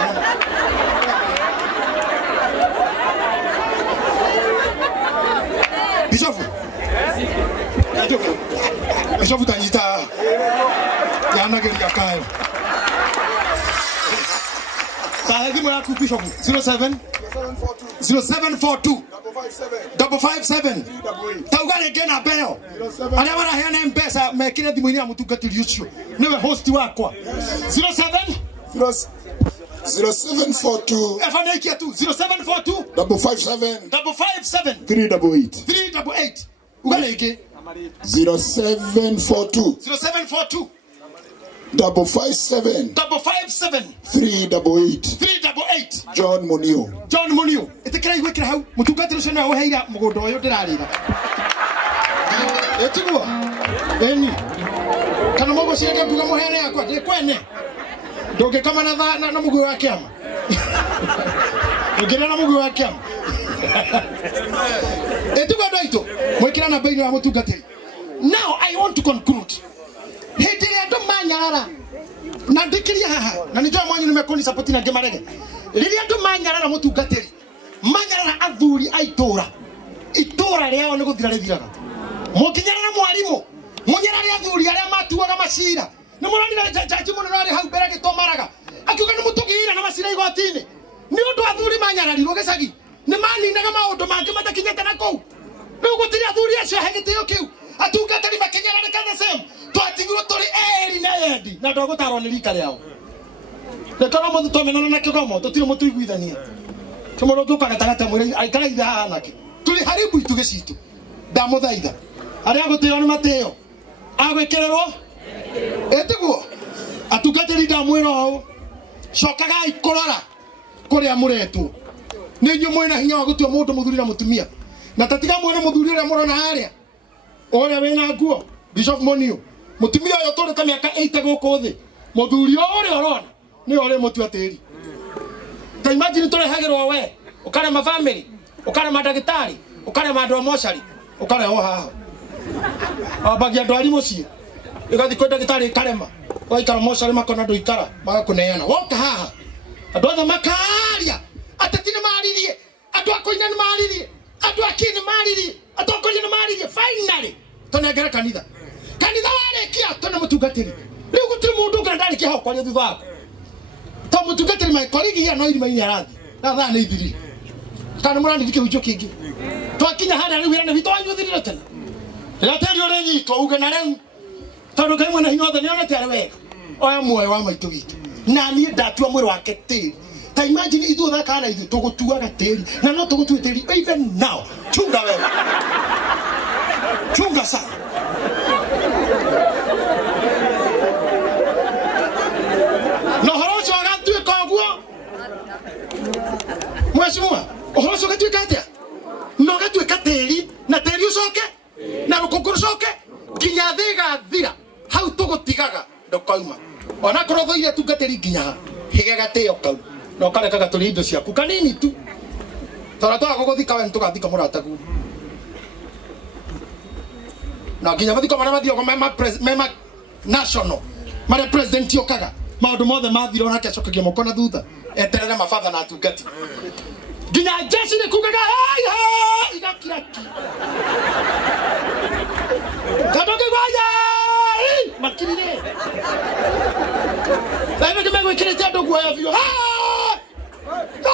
Bishop tanyita yana geria kayo sa thimo yaku Bishop 0742 557 taugare gena beo aria barahena mpesa mekire thimo-ini ya mutungatiri ucio niwe host wakwa 0742 efanaikia tu 0742 557 388 ugale iki 0742 557 388 John Munio etekera igwekera hau mutungatiri ucio na uheira mugundo uyu ndirarira etigwo eni kana mogo cienge mbuga muhere yakwa ndikwene ndungikama na mugu wa kiama ngire na mugu wa kiama etigwo ndaito mwekira na baini wa mutungatiri. Now I want to conclude. Hindi ndo manyarara na ndikiria haha na nijua mwanyu nimekoni support na gemarege riria ndo manyarara mutungatiri manyarara athuri aitora itora riao ni guthira rithiraga mukinyarara mwarimu munyarara athuri aria matuaga macira ni muronira jaji munene ari hau mbere gitomaraga akiuga ni mutugira na macira igotini ni undu athuri manyararirwo gicagi ni maninaga maundu mangi matakinyete na kou riu gutiri athuri acio hegitio kiu atungatiri makinyarara kana same twatigirwo turi eri na endi na ndogutarwo ni rika riao rekora mundu tomenana na kigomo tutire mutu iguithania tumoro tukaga tagate mwiri aikara itha anake turi haribu itugicitu ndamuthaitha aria gutiro ni mateo agwekererwo etigwo atungatiri ndamwira o cokaga ikurora kuria muretwo ni nyu mwina hinya wa gutua mundu muthuri na mutumia na tatiga mwena muthuri uria murona haria oria wina nguo Bishop Monio mutumia uyo tore ta miaka 8 guku thi muthuri uria urona ni ore mutua tiri ta imagine tore hagirwo we ukare ma family ukare madagitari ukare mandu moshari ukare ho haha abagia ndwari mucie igathi kwenda gitari karema waikara moca makona ndu ikara magakuneana woka haha andu othe makaria atatine maririe andu akoina ni maririe andu akini maririe andu akoina ni maririe finally tonengera kanitha warekia tone mutungatiri riu gutiri mundu ngara ndariki hau kwaria thutha wako to mutungatiri mai korigia no irima inya rathi na thaa ni ithiri kana murandi kihunjio kingi twakinya hana riu wira ni wito wanyu thirire tena ratari ore nyitwo uge na riu tondu ngai mwana hinya othe ni onete ari wega oya muoyo wa maitu gitu na ni ndatua mwiri wake tiri ta imagine ithu tha kana ithu tugutuaga tiri na no tugutue tiri even now chunga wewe chunga sana no horocho agatue koguo mweshimua horocho gatue katia no gatue katiri na tiri ucoke na rukunguru coke nginya thiga thira hau tugutigaga ndokauma ona korotho ile tungatiri nginya hige gateo kau no kareka gaturi indo ciaku kanini tu tora twa guguthika we tugathika muratagu na nginya mathiko mara mathio mema national mara president yokaga maundu mothe mathiro nake acokagia moko na thutha eterere mabatha na atungati nginya jeshi ni kugaga hai hai igakiraki kadoke gwaya makirire Bae que me voy a querer te ando guaya vio. Ah! No.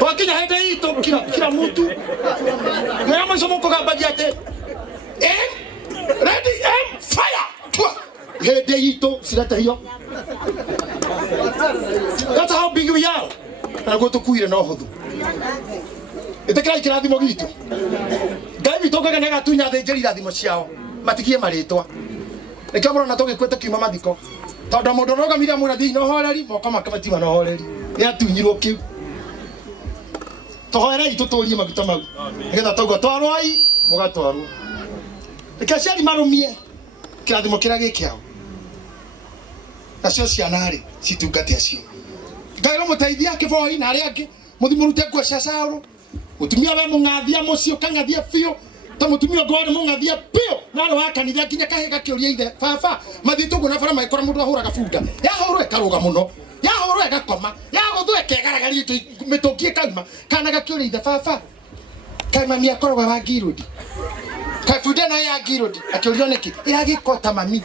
Porque ya gente ito kila mtu. Mwana msomo kwa bagiate. Ready aim fire. Hede ito silata hiyo. That's how big we are. Na go to kuire no hodu. Itekira ikirathimo gitu. Ngai bitokaga nega tunya thenjeri irathimo ciao. Matikie maritwa. Rekio murona tugikwete kiuma mathiko. Tondu mundu rogamire muna thini horeri moko makamatima no horeri. Ni atunyirwo kiu. Tohorei tuturie maguta mau. Nigetha tauga twarwai mugatwarwo. Rekio ciari marumie. Kirathimo kira gikiao. Nacio ciana ri citungati acio. Ngai ro muteithia kiboi na ari angi muthimurute nguo cia Sauro. Mutumia we mungathia mucio kangathia fio ta mutumia ngware mungathia pio na ro akanithia kinya kahega kiuria ithe baba mathitugu na bara maikora mundu ahuraga bunda ya horo ekaruga muno ya horo egakoma ya guthwe kegaragari mitukie kaima kana gakiuria ithe baba kai mami akorwa wa girudi kai bunda na ya girudi akiuria niki iragikota mami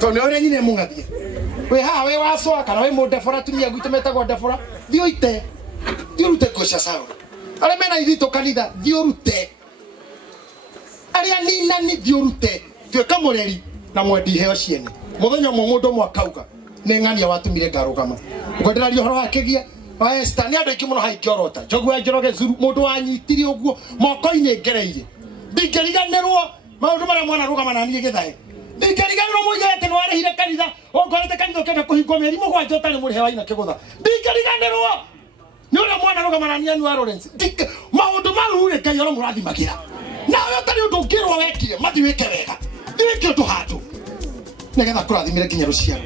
to ne ore nyine mungathia we ha we wasoa kana we mudefora tumia gwite metagwo defora thio ite thio rute kocha sawa ale mena ithito kanitha thio rute aria ni nani thio rute thio kamureri na mwendi heo ciene muthenya mwe mundu mwakauga ni ngania watumire ngarugama ukwendera rio horo akigia wa Esther ni andu ikimuno haikiorota jogu ajoroge zuru mundu wanyitiri uguo moko-ini ngereire ndingeriganirwo maundu maria mwana rugama na nie githae ndikariganirwo mujete no arehire kanitha okorete kanitha kenda kuhingwo meri mugwanja utari muri hewa ina kigutha ndikariganirwo ni uri mwana rugamanania ni wa Lawrence maundu mau ri Ngai oro murathimagira na yo tari undu ngirwo wekire mathi wike wega ndiki undu hatu nigetha kurathimire kinya ruciaro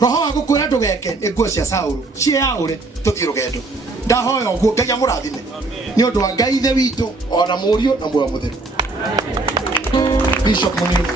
roho wa gukwira ndugeke ni nguo cia Sauro ciaure tuthie rugendo ndahoya uguo Ngai amurathime ni undu wa Ngai ithe witu ona murio na muoyo mutheru Bishop Munini